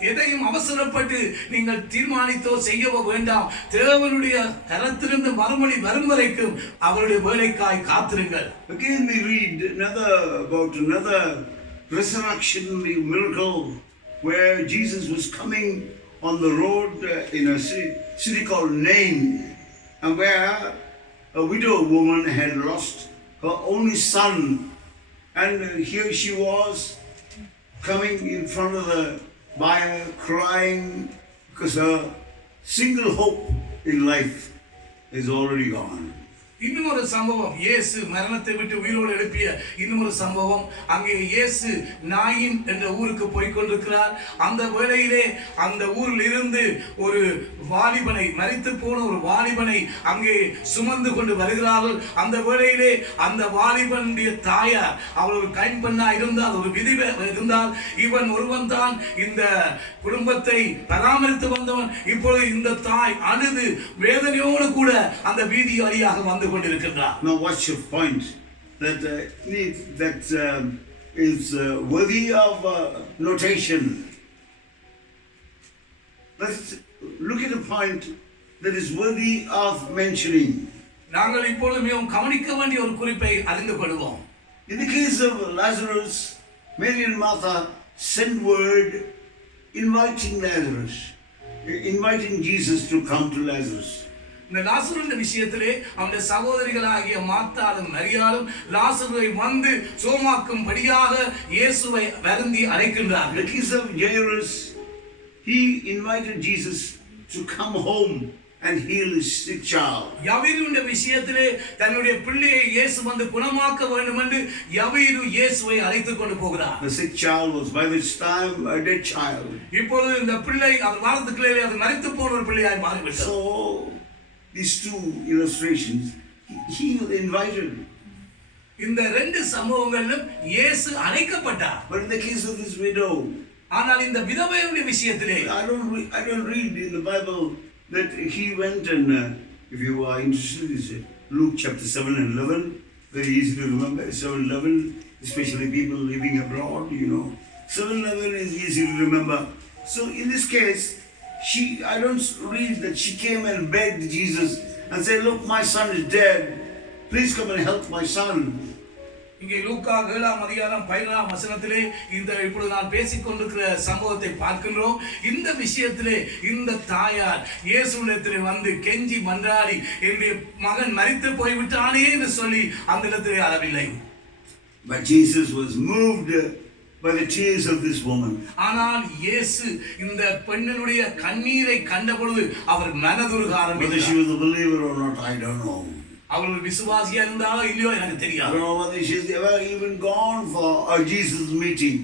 எதையும் அவசரப்பட்டு நீங்கள் தீர்மானித்தோ செய்யவோ வேண்டாம். தேவனுடைய கரத்திலிருந்து மறுமொழி வரும் வரைக்கும் அவருடைய வேலைக்காய் காத்திருங்கள். Again we read about another resurrection miracle where Jesus was coming on the road in a city called Nain, and where a widow woman had lost her only son, and here she was coming in front of the buyer crying because her single hope in life is already gone. இன்னும் ஒரு சம்பவம், இயேசு மரணத்தை விட்டு உயிரோடு எழுப்பிய இன்னும் ஒரு சம்பவம். அங்கே இயேசு நாயின் என்ற ஊருக்கு போய் கொண்டிருக்கிறார். அந்த வேளையிலே அந்த ஊரில் இருந்து ஒரு வாலிபனை, மரித்து போன ஒரு வாலிபனை அங்கே சுமந்து கொண்டு வருகிறார்கள். அந்த வேளையிலே அந்த வாலிபனுடைய தாயார், அவள் ஒரு கைம்பெண்ணா இருந்தால், ஒரு விதி இருந்தால், இவன் ஒருவன் தான் இந்த குடும்பத்தை பராமரித்து வந்தவன். இப்பொழுது இந்த தாய் அழுது வேதனையோடு கூட அந்த வீதி வழியாக வந்து கொண்டிருக்கிறார். Now what's your point? That is worthy of notation. Let's look at a point that is worthy of mentioning. நாங்கள் இப்பொழுது மிகவும் கவனிக்க வேண்டிய ஒரு குறிப்பை அறிந்து கொள்வோம். In the case of Lazarus, Mary and Martha sent word inviting Jesus to come to Lazarus. இந்த லாசருவின் விஷயத்திலே அவனுடைய சகோதரிகளாகிய மார்த்தாளும் மரியாளும் லாசருவை வந்து சோமாக்கும்படியாக இயேசுவை வருந்தி அழைக்கின்றார். In the case of Jairus, he invited Jesus to come home and heal his sick child. யவீருவின் விஷயத்திலே தன்னுடைய பிள்ளையை இயேசு வந்து குணமாக்க வேண்டும் என்று யவீரு இயேசுவை அழைத்து கொண்டு போகிறார். The sick child was by this time a dead child. இப்பொழுது இந்த பிள்ளை அவர் வாரத்துக்குள்ளே அது மரித்து போன ஒரு பிள்ளையாய் மாறிவிட்டது. So these two illustrations, he invited. இந்த ரெண்டு சம்பவங்களிலும் இயேசு அழைக்கப்பட்டார். But in the case of this widow, ஆனால் இந்த விதவையுடைய விஷயத்திலே I don't read in the Bible that he went and if you are interested, is Luke chapter 7 and 11, very easy to remember. 7:11, especially people living abroad, 7:11 is easy to remember. So in this case, I don't read that she came and begged Jesus and said, look, my son is dead, please come and help my son. இங்கே லூக்கா 7:11 இந்த இப்பொழுது நான் பேசிக் கொண்டிருக்கிற சம்பவத்தை பார்க்கின்றோம். இந்த விஷயத்திலே இந்த தாயார் இயேசுவிடத்திலே வந்து கெஞ்சி மன்றாடி என்னுடைய மகன் மரித்து போய்விட்டானே என்று சொல்லி அந்த இடத்திலே அழவில்லை. But Jesus was moved by the tears of this woman. ஆனால் இயேசு இந்த பெண்ணினுடைய கண்ணீரை கண்டபொழுது அவர் மனதுருக ஆரம்பித்தார். Whether she was a believer or not, I don't know. அவள் விசுவாசியா இருந்தாலோ இல்லையோ எனக்கு I தெரியாது. don't know whether she's ever even gone for a Jesus meeting.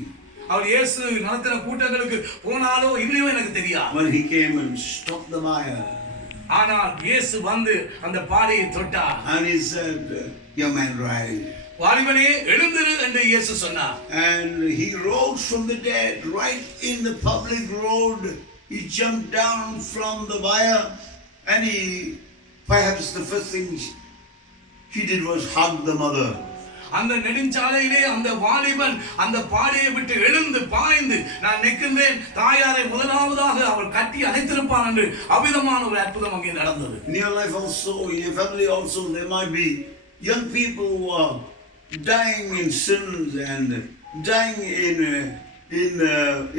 அவள் இயேசு நடத்தின கூட்டங்களுக்கு போனாலோ இல்லையோ எனக்கு தெரியாது. When he came and stopped the mire. ஆனால் இயேசு வந்து அந்த பாடையை தொட்டார். And he said, young man, rise. வாலிபனே எழுந்திரு என்று இயேசு சொன்னார். And he rose from the dead right in the public road. He jumped down from the mire and perhaps the first thing he did was hug the mother. அந்த நெடுஞ்சாலையிலே அந்த வாலிபன் அந்த பாடையை விட்டு எழுந்து பாய்ந்து நான் நிற்கின்றேன், தாயாரை முதலாவதாக அவள் கட்டி அணைத்திருப்பான் என்று அபிதமான ஒரு அற்புதம் அங்கே நடந்தது. In your life also, in your family also, there might be young people who are dying in sins and dying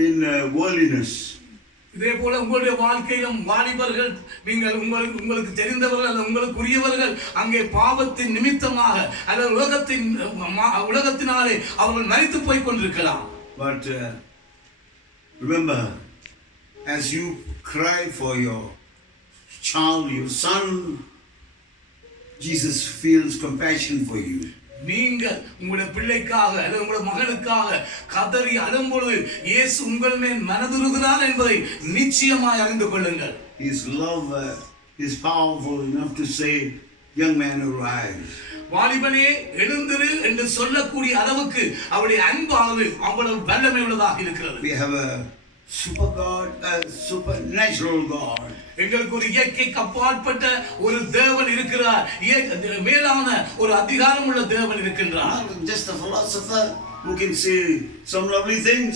in worldliness. இதே போல உங்களுடைய வாழ்க்கையிலும் வாலிபர்கள், நீங்கள் உங்களுக்கு தெரிந்தவர்கள் அல்லது உங்களுக்குரியவர்கள் அங்கே பாவத்தின் நிமித்தமாக அல்லது உலகத்தினாலே அவர்கள் மரித்து போய் கொண்டிருக்கலாம். But remember, as you cry for your child, your son, Jesus feels compassion for you. நீங்கள் உங்களுடைய பிள்ளைக்காக அல்லது உங்களுடைய மகனுக்காக கதறி அழும்பொழுது இயேசு உங்கள் மேல் மனதுருகிறார் என்பதை நிச்சயமாய் அறிந்து கொள்ளுங்கள். His love is powerful enough to say, young man, arise. வாலிபனே எழுந்திரு என்று சொல்லக்கூடிய அளவுக்கு அவருடைய அன்பானது அவ்வளவு வல்லமை உள்ளதாக இருக்கிறது. We have a super God, a supernatural God. எங்களுக்கு ஒரு இயற்கைக்கு அப்பாற்பட்ட ஒரு தேவன் இருக்கிறார். மேலான ஒரு அதிகாரம் உள்ள தேவன் இருக்கின்றார். Not just a philosopher who can say some lovely things.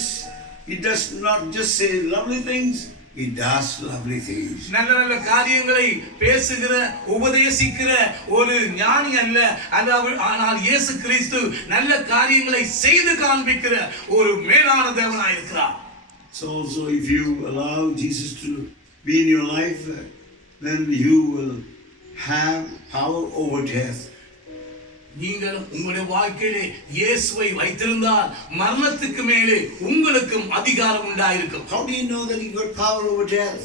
He does not just say lovely things. He does lovely things. நல்ல நல்ல காரியங்களை பேசுகிற உபதேசிக்கிற ஒரு ஞானி அல்ல, ஆனால் இயேசு கிறிஸ்து நல்ல காரியங்களை செய்து காண்பிக்கிற ஒரு மேலான தேவனாய் இருக்கிறார். So also if you allow Jesus to be in your life, then you will have power over death. நீங்கள் உங்களுடைய வாழ்க்கையிலே இயேசுவை வைத்திருந்தால் மரணத்துக்கு மேலே உங்களுக்கும் அதிகாரம் உண்டாயிருக்கும். How do you know that you got power over death?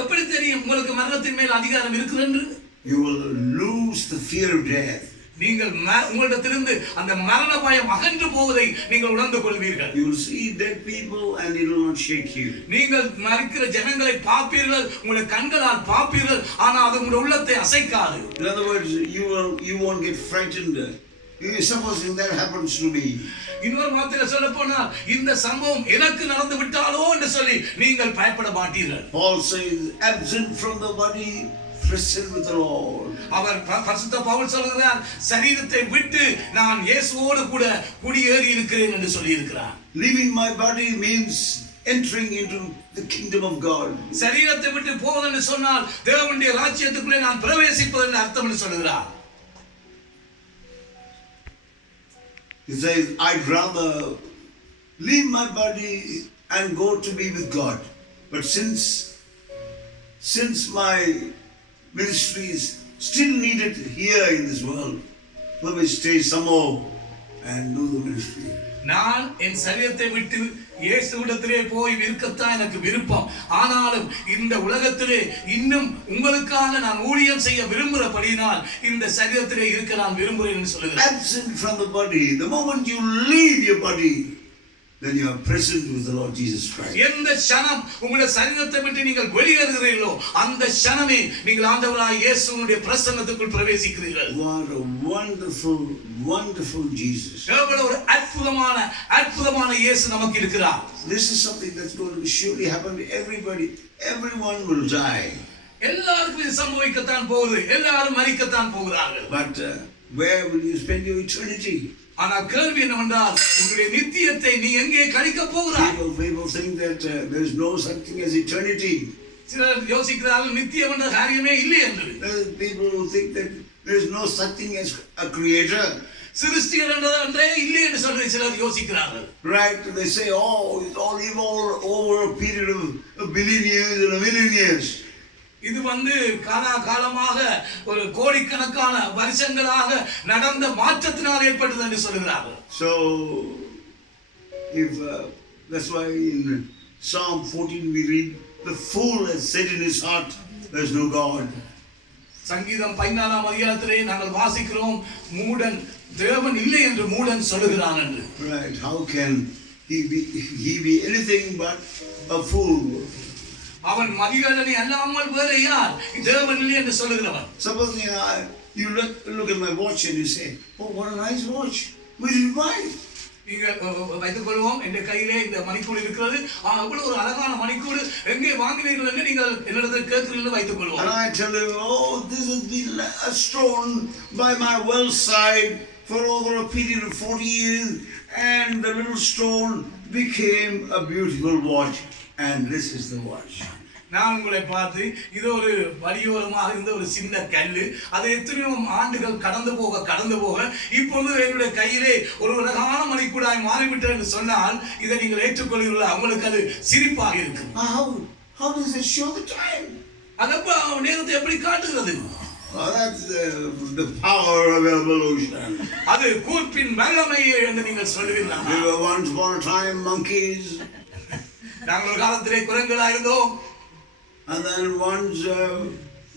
எப்படி தெரியும் உங்களுக்கு மரணத்தின் மேல் அதிகாரம் இருக்கிறது என்று? You will lose the fear of death. நீங்கள் உங்களிடத்திலிருந்து அந்த மரண பயம் அகன்று போவதை நீங்கள் உணர்ந்து கொள்வீர்கள். You will see dead people and it will not shake you. நீங்கள் மரிக்கிற ஜனங்களை பார்ப்பீர்கள், உங்களுடைய கண்களால் பார்ப்பீர்கள், ஆனால் அது உங்களுடைய உள்ளத்தை அசைக்காது. In other words, you won't get frightened. Supposing that happens to me. இன்னொரு வார்த்தையில சொல்ல போனால் இந்த சம்பவம் எனக்கு நடந்து விட்டாலோ என்று சொல்லி நீங்கள் பயப்பட மாட்டீர்கள். Paul says, absent from the body, present with the Lord. அவர் பரிசுத்த பவுல் சொல்கிறார், சரீரத்தை விட்டு நான் இயேசுவோடு கூட குடியேறி இருக்கிறேன் என்று சொல்லி இருக்கிறார். Leaving my body means entering into the kingdom of God. சரீரத்தை விட்டு போவது என்று சொன்னால் தேவனுடைய ராஜ்யத்துக்குள்ளே நான் பிரவேசிப்பது என்று அர்த்தம் என்று சொல்கிறார். He says, I'd rather leave my body and go to be with God. But since my ministry is still needed here in this world, let me stay some more and do the ministry. நான் என் சரீரத்தை விட்டு இயேசுவிடத்திலே போய் இருக்கத்தான் எனக்கு விருப்பம். ஆனாலும் இந்த உலகத்திலே இன்னும் உங்களுக்காக நான் ஊழியம் செய்ய விரும்புகிறபடியினால் இந்த சரீரத்திலே இருக்க நான் விரும்புகிறேன் என்று சொல்லுகிறேன். Absent from the body, the moment you leave your body, then you are present with the Lord Jesus Christ. எந்த க்ஷணம் உங்களுடைய சரீரத்தை விட்டு நீங்கள் வெளியேறுகிறீர்களோ அந்த க்ஷணமே நீங்கள் ஆண்டவராகிய இயேசுவினுடைய பிரசன்னத்துக்குள் பிரவேசிக்கிறீர்கள். What a wonderful, wonderful Jesus. எவ்வளவு ஒரு அற்புதமான இயேசு நமக்கு இருக்கிறார். This is something that's going to surely happen to everybody. Everyone will die. எல்லாருக்கும் இது சம்பவிக்கத்தான் போகுது, எல்லாரும் மரிக்கத்தான் போகிறார்கள். But where will you spend your eternity? ஆனால் கேள்வி என்னவென்றால் உங்களுடைய நித்தியத்தை நீ எங்கே கழிக்க போகிறாய்? People think that there is no such thing as eternity. சிலர் யோசிக்கிறார்கள் நித்தியம் என்ற காரியமே இல்லை என்று. People who think that there is no such thing as a creator. சிருஷ்டிகர் என்றே இல்லை என்று சொல்லி சிலர் யோசிக்கிறார்கள். Right? They say, oh, it's all evolved over a period of a billion years and a million years. இது காலமாக ஒரு கோடிக்கணக்கான வருஷங்களாக நடந்த மாற்றத்தினால் ஏற்பட்டது என்று சொல்கிறார்கள். So if that's why in Psalm 14 we read, the fool has said in his heart, there is no God. சங்கீதம் 14ஆம் அதிகாரத்திலே நாங்கள் வாசிக்கிறோம், மூடன் தேவன் இல்லை என்று மூடன் சொல்கிறான் என்று. Right? How can he be anything but a fool? அவன் மதிகேடனே அல்லாமல் வேறு யார் தேவன் இல்லை என்று சொல்லுகிறவன்? Suppose you look at my watch and you say, oh, what a nice watch. Where did you buy it? நீங்கள் வைத்துக் கொள்வோம், என் கையிலே இந்த மணிக்கூடு இருக்கிறது, அவ்வளவு ஒரு அழகான மணிக்கூடு எங்கே வாங்கினீர்கள் என்று நீங்கள் என்னிடத்தில் கேட்கிறீர்கள் வைத்துக் கொள்வோம். And I tell you, oh, this has been stolen by my well side for over a period of 40 years, and the little stone became a beautiful watch. And this is the watch. நான் உங்களை பார்த்து இது ஒரு வழியோரமாக இருந்த ஒரு சின்ன கல்லு, அது எத்தனையோ ஆண்டுகள் கடந்து போக இப்பொழுது என்னுடைய கையிலே ஒரு அழகான மணிக்கூடாய் மாறிவிட்டது என்று சொன்னால் இதை நீங்கள் ஏற்றுக்கொள்கிறீர்களா? உங்களுக்கு அது சிரிப்பாக இருக்கும். How does it show the time? அதப்ப நேரத்தை எப்படி காட்டுகிறது? That's the power of evolution. அது கூர்ப்பின் வல்லமை என்று நீங்கள் சொல்லுவீர்களா? We were once upon a time monkeys. நாங்கள் ஒரு காலத்திலே குரங்குகளாக இருந்தோம். And then once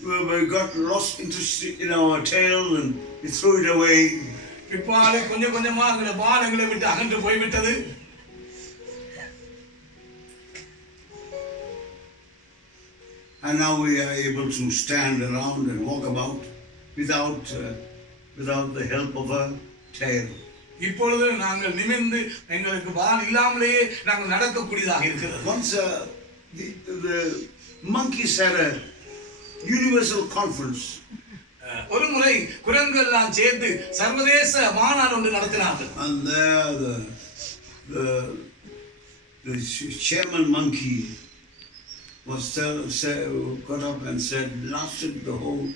we got lost interest in our tail and we threw it away. பிற்பாடு கொஞ்சமா எங்களுடைய பாலங்களை விட்டு அகன்று போய்விட்டது. And now we are able to stand around and walk about without the help of a tail. இப்பொழுது நாங்கள் நிமிர்ந்து எங்களுக்கு வால் இல்லாமலேயே நாங்கள் நடக்கக்கூடியதாக இருக்கிறது. Once the monkeys had a universal conference. ஒரு முறை குரங்குகள் எல்லாம் சேர்ந்து சர்வதேச மாநாடு ஒன்று நடத்தினார்கள். And there the chairman monkey got up and said, lasted the whole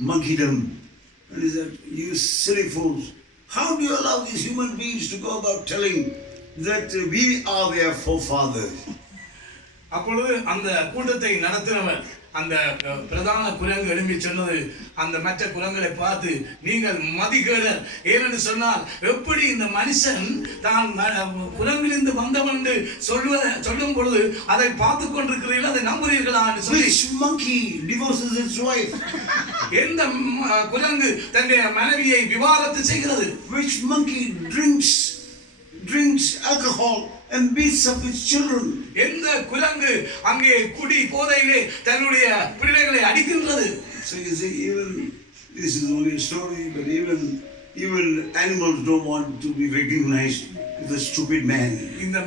monkeydom. And he said, you silly fools, how do you allow these human beings to go about telling that we are their forefathers? அப்பொழுது அந்த கூட்டத்தை நடத்தினவர் அந்த பிரதான குரங்கு எழும்பி சொன்னது, அந்த மற்ற குரங்களை பார்த்து, நீங்கள் மதிகேடர், ஏனென்று சொன்னால் எப்படி இந்த மனுஷன் தான் குரங்கிலிருந்து வந்தவன் என்று சொல்லும் பொழுது அதை பார்த்து கொண்டிருக்கிறீர்கள், அதை நம்புறீர்களா என்று சொல்லி. Which monkey divorces its wife? எந்த குரங்கு தன்னுடைய மனைவியை விவாகரத்து செய்கிறது? Which monkey drinks alcohol and beats up its children? எந்த குரங்கு அங்கே குடி போதையிலே தன்னுடைய பிள்ளைகளை அடிக்கின்றது? So you see, even this is only a story, but even animals don't want to be recognized as a stupid man. இந்த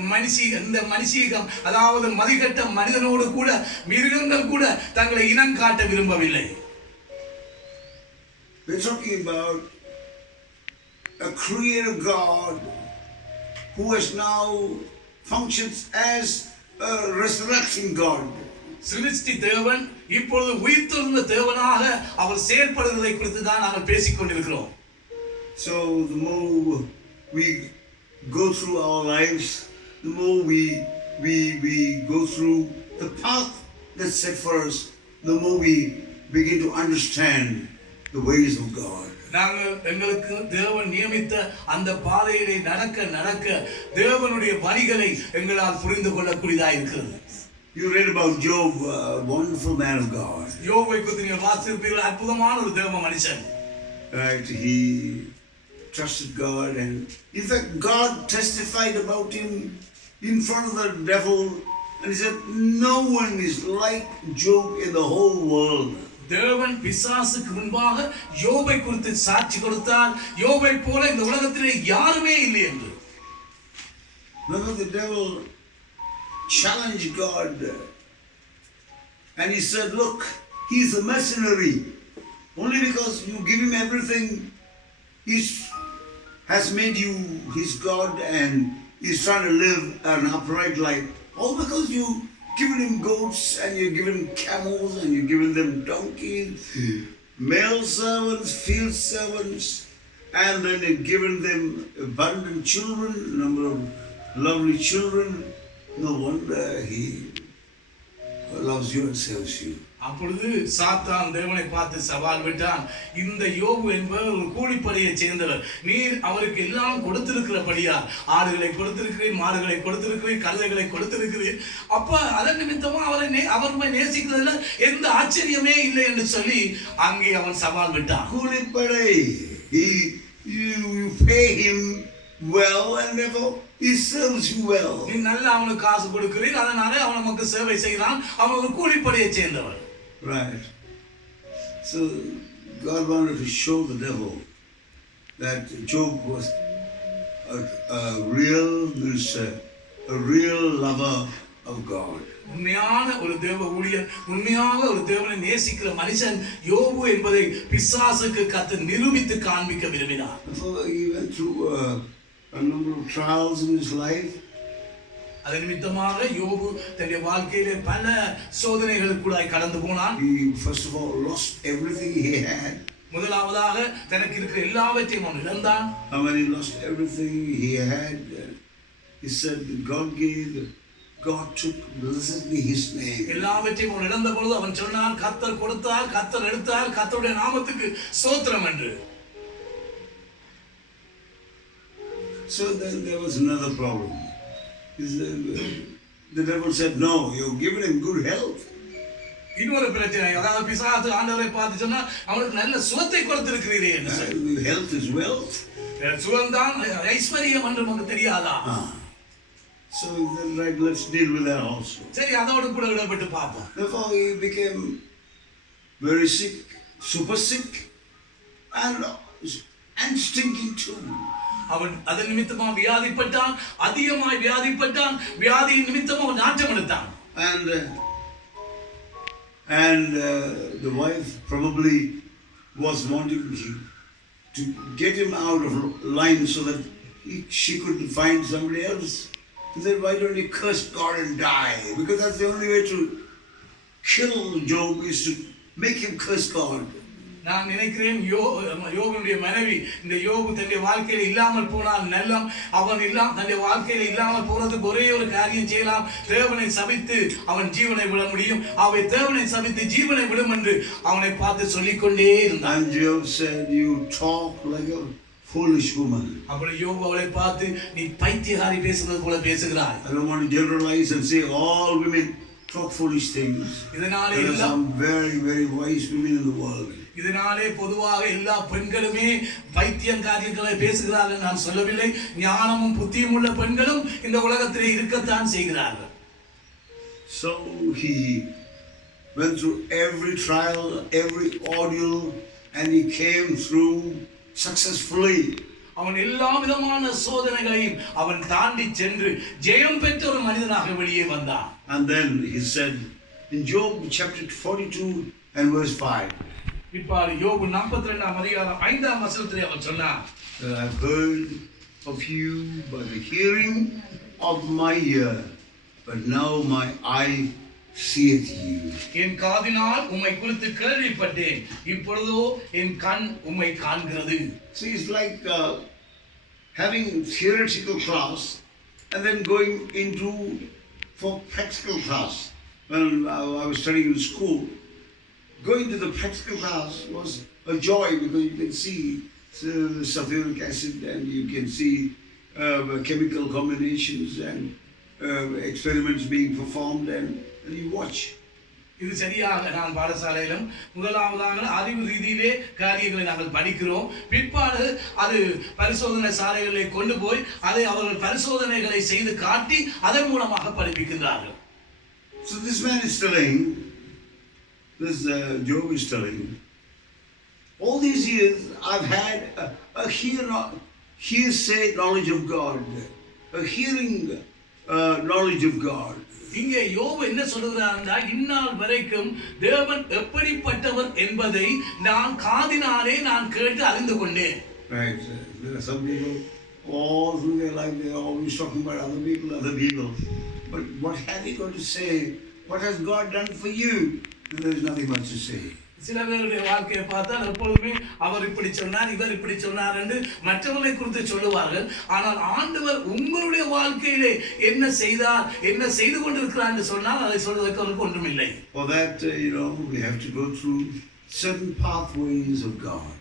மனுஷீகம், அதாவது மதிகெட்ட மனிதனோடு கூட மிருகங்கள் கூட தங்களை இனம் காட்ட விரும்பவில்லை. We're talking about a creator God who has now functions as a resurrection God. சிருஷ்டி தேவன் இப்பொழுது உயிர்த்தெழுந்த தேவனாக அவர் செயல்படுவதை குறித்து தான் நாங்கள் பேசிக் கொண்டிருக்கிறோம். So the more we go through our lives, the more we go through the path that's set for us, the more we begin to understand the ways of God. நாங்கள் எங்களுக்கு தேவன் நியமித்த அந்த பாதையிலே நடக்க தேவனுடைய வழிகளை எங்களால் புரிந்து கொள்ளக்கூடியதாக இருக்கிறது. You read about Job, a wonderful man of God. யோபை குறித்து நீங்கள் வாசித்திருப்பீர்கள், அற்புதமான ஒரு தேவ மனுஷன். Right, he trusted God, and in fact God testified about him in front of the devil, and he said, no one is like Job in the whole world. தேவன் பிசாசுக்கு முன்பாக யோபை குறித்து சாட்சி கொடுத்தார், யோபை போல இந்த உலகத்திலே யாருமே இல்லை என்று. Remember, the devil challenged God, and he said, look, he's a mercenary. Only because you give him everything, he has made you his God, and he's trying to live an upright life. All because you given him goats, and you're given camels, and you're given them donkeys, male servants, field servants, and then you've given them abundant children, a number of lovely children. No wonder he loves you and serves you. அப்பொழுது சாத்தான் தேவனை பார்த்து சவால் விட்டான், இந்த யோபு என்பவர் ஒரு கூலிப்படையை சேர்ந்தவர், நீர் அவருக்கு எல்லாம் கொடுத்திருக்கிறபடியா, ஆடுகளை கொடுத்திருக்கிறீர், மாடுகளை கொடுத்திருக்கிறீர், கழுதைகளை கொடுத்திருக்கிறீர், அப்ப அதன் நிமித்தமா அவரை நேசிக்கிறதுல எந்த ஆச்சரியமே இல்லை என்று சொல்லி அங்கே அவன் சவால் விட்டான். கூலிப்படை, you pay him well, and therefore he serves you well. நீ நல்லா அவனுக்கு காசு கொடுக்கிறீர், அதனால அவன் நமக்கு சேவை செய்கிறான், அவன் ஒரு கூலிப்படையை சேர்ந்தவர். Right. So God wanted to show the devil that Job was a real lover of God. உண்மையான ஒரு தேவ ஊழியர், உண்மையாக ஒரு தேவனை நேசிக்கிற மனுஷன் யோபு என்பதை பிசாசுக்கு கர்த்தர் நிரூபித்து காண்பிக்க விரும்பினார். So he went through a number of trials in his life. அதன் நிமித்தமாக யோபு தன்னுடைய வாழ்க்கையிலே பல சோதனைகளுக்குள்ளாய் கடந்து போனான். He first of all lost everything he had. முதலாவதாக தனக்கு இருக்கிற எல்லாவற்றையும் அவன் இழந்தான். And when he lost everything he had, he said God gave, God took, blessed be his name. எல்லாவற்றையும் அவன் இழந்த பொழுது அவன் சொன்னான், கர்த்தர் கொடுத்தார், கர்த்தர் எடுத்தார், கர்த்தருடைய நாமத்துக்கு ஸ்தோத்திரம் என்று. So then there was another problem. The devil said, no, you've given him good health. இன்னொரு பிரச்சனை, அதாவது பிசாசு ஆண்டவரை பார்த்து சொன்னா, அவனுக்கு நல்ல சுகத்தை கொடுத்திருக்கிறீரே என்று சொல்லி. Health is wealth. சுகம்தான் ஐஸ்வர்யம் என்று நமக்கு தெரியாதா? So then, right, let's deal with that also. சரி, அதோடு கூட விடப்பட்டு பார்ப்போம். Therefore he became very sick, super sick, and stinking too. அவன் அதன் நிமித்தமா வியாதிப்பட்டான், அதிகமாய் வியாதிப்பட்டான், வியாதியின் நிமித்தமா அவன் நாட்டம் எடுத்தான். And the wife probably was wanting to get him out of line so that she could find somebody else. He said, why don't you curse God and die? Because that's the only way to kill Job is to make him curse God. நான் நினைக்கிறேன் யோபுடைய மனைவி இந்த யோபு தன்னுடைய வாழ்க்கையில இல்லாமல் போனால் நல்லம், அவன் தன்னுடைய வாழ்க்கையில இல்லாமல் போறதுக்கு ஒரே ஒரு காரியம் செய்யலாம், தேவனை சபித்து அவன் ஜீவனை விட முடியும். அவை தேவனை சபித்து ஜீவனை விடும் என்று அவனை பார்த்து சொல்லிக்கொண்டே இருந்தான். And Job said, you talk like a foolish woman. அப்படி யோபு அவளை பார்த்து நீ பைத்தியக்காரி பேசுறது போல பேசுகிறாய். I don't want to generalize and say all women talk foolish things. There are some very, very wise women in the world. இதனாலே பொதுவாக எல்லா பெண்களுமே பைத்தியம் காரியங்களை பேசுகிறார்கள் நான் சொல்லவில்லை. ஞானமும் புத்தியும் உள்ள பெண்களும் இந்த உலகத்திலே இருக்கத்தான் செய்கிறார்கள். So he went through every trial, every ordeal, and he came through successfully. அவன் எல்லா விதமான சோதனைகளையும் அவன் தாண்டி சென்று ஜெயம் பெற்ற ஒரு மனிதனாக வெளியே வந்தான். And then he said in Job chapter 42 and verse 5. இப்போது யோபு 42ஆம் அதிகாரம் 5ஆம் வசனத்திலே அவன் சொன்னான், I've heard of you by the hearing of my ear, but now my eye seeth you. என் காதினால் உம்மை குறித்து கேள்விப்பட்டேன், இப்பொழுதோ என் கண் உம்மை காண்கிறது. See, it's like having theoretical class and then going into for practical class. When I was studying in school, going to the practical class was a joy because you can see sulfuric acid and you can see chemical combinations and experiments being performed and you watch. இது சரியாக நான் பாடசாலையிலும் முதலாவதாக அறிவு ரீதியிலே காரியங்களை நாங்கள் படிக்கிறோம், பிற்பாடு அது பரிசோதனை சாலைகளை கொண்டு போய் அதை அவர்கள் பரிசோதனைகளை செய்து காட்டி அதன் மூலமாக படிப்பிக்கின்றார்கள். So this man is telling, this Job is telling, all these years I've had a hearsay knowledge of God, a hearing knowledge of God. இங்கே யோபு என்ன சொல்கிறார்னா, இந்நாள் வரைக்கும் தேவன் எப்படிப்பட்டவர் என்பதை நான் காதினாலே நான் கேட்டு அறிந்து கொண்டேன். Right. There are some people all through their life they are always talking about other people. But what have you got to say? What has God done for you? There is nothing much to say. சில பேருடைய வாழ்க்கையை பார்த்தால் எப்பொழுதுமே அவர் இப்படி சொன்னார், இவர் இப்படி சொன்னார் என்று மற்றவர்களை குறித்து சொல்லுவார்கள். ஆனால் ஆண்டவர் உங்களுடைய வாழ்க்கையிலே என்ன செய்தார், என்ன செய்து கொண்டிருக்கிறார் என்று சொன்னால் அதை சொல்வதற்கு அவருக்கு ஒன்றுமில்லை. For that, we have to go through certain pathways of God.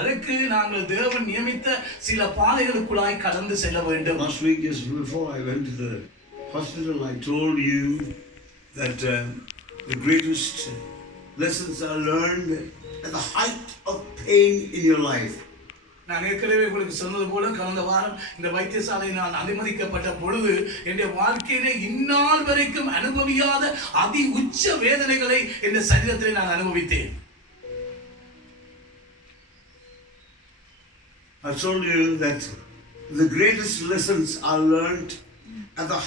அதற்கு நாங்கள் தேவன் நியமித்த சில பாதைகளுக்குள்ளாய் கடந்து செல்ல வேண்டும். Last week, just before I went to the hospital, I told you that the greatest lessons are learned at the height of pain in your life. நான் ஏற்கனவே உங்களுக்கு சொன்னது போல கடந்த வாரம் இந்த வைத்தியசாலை நான் அனுமதிக்கப்பட்ட பொழுது என்னுடைய வாழ்க்கையிலே இந்நாள் வரைக்கும் அனுபவியாத அதி உச்ச வேதனைகளை இந்த சரீரத்திலே நான் அனுபவித்தேன். I told you that the greatest lessons are learned at the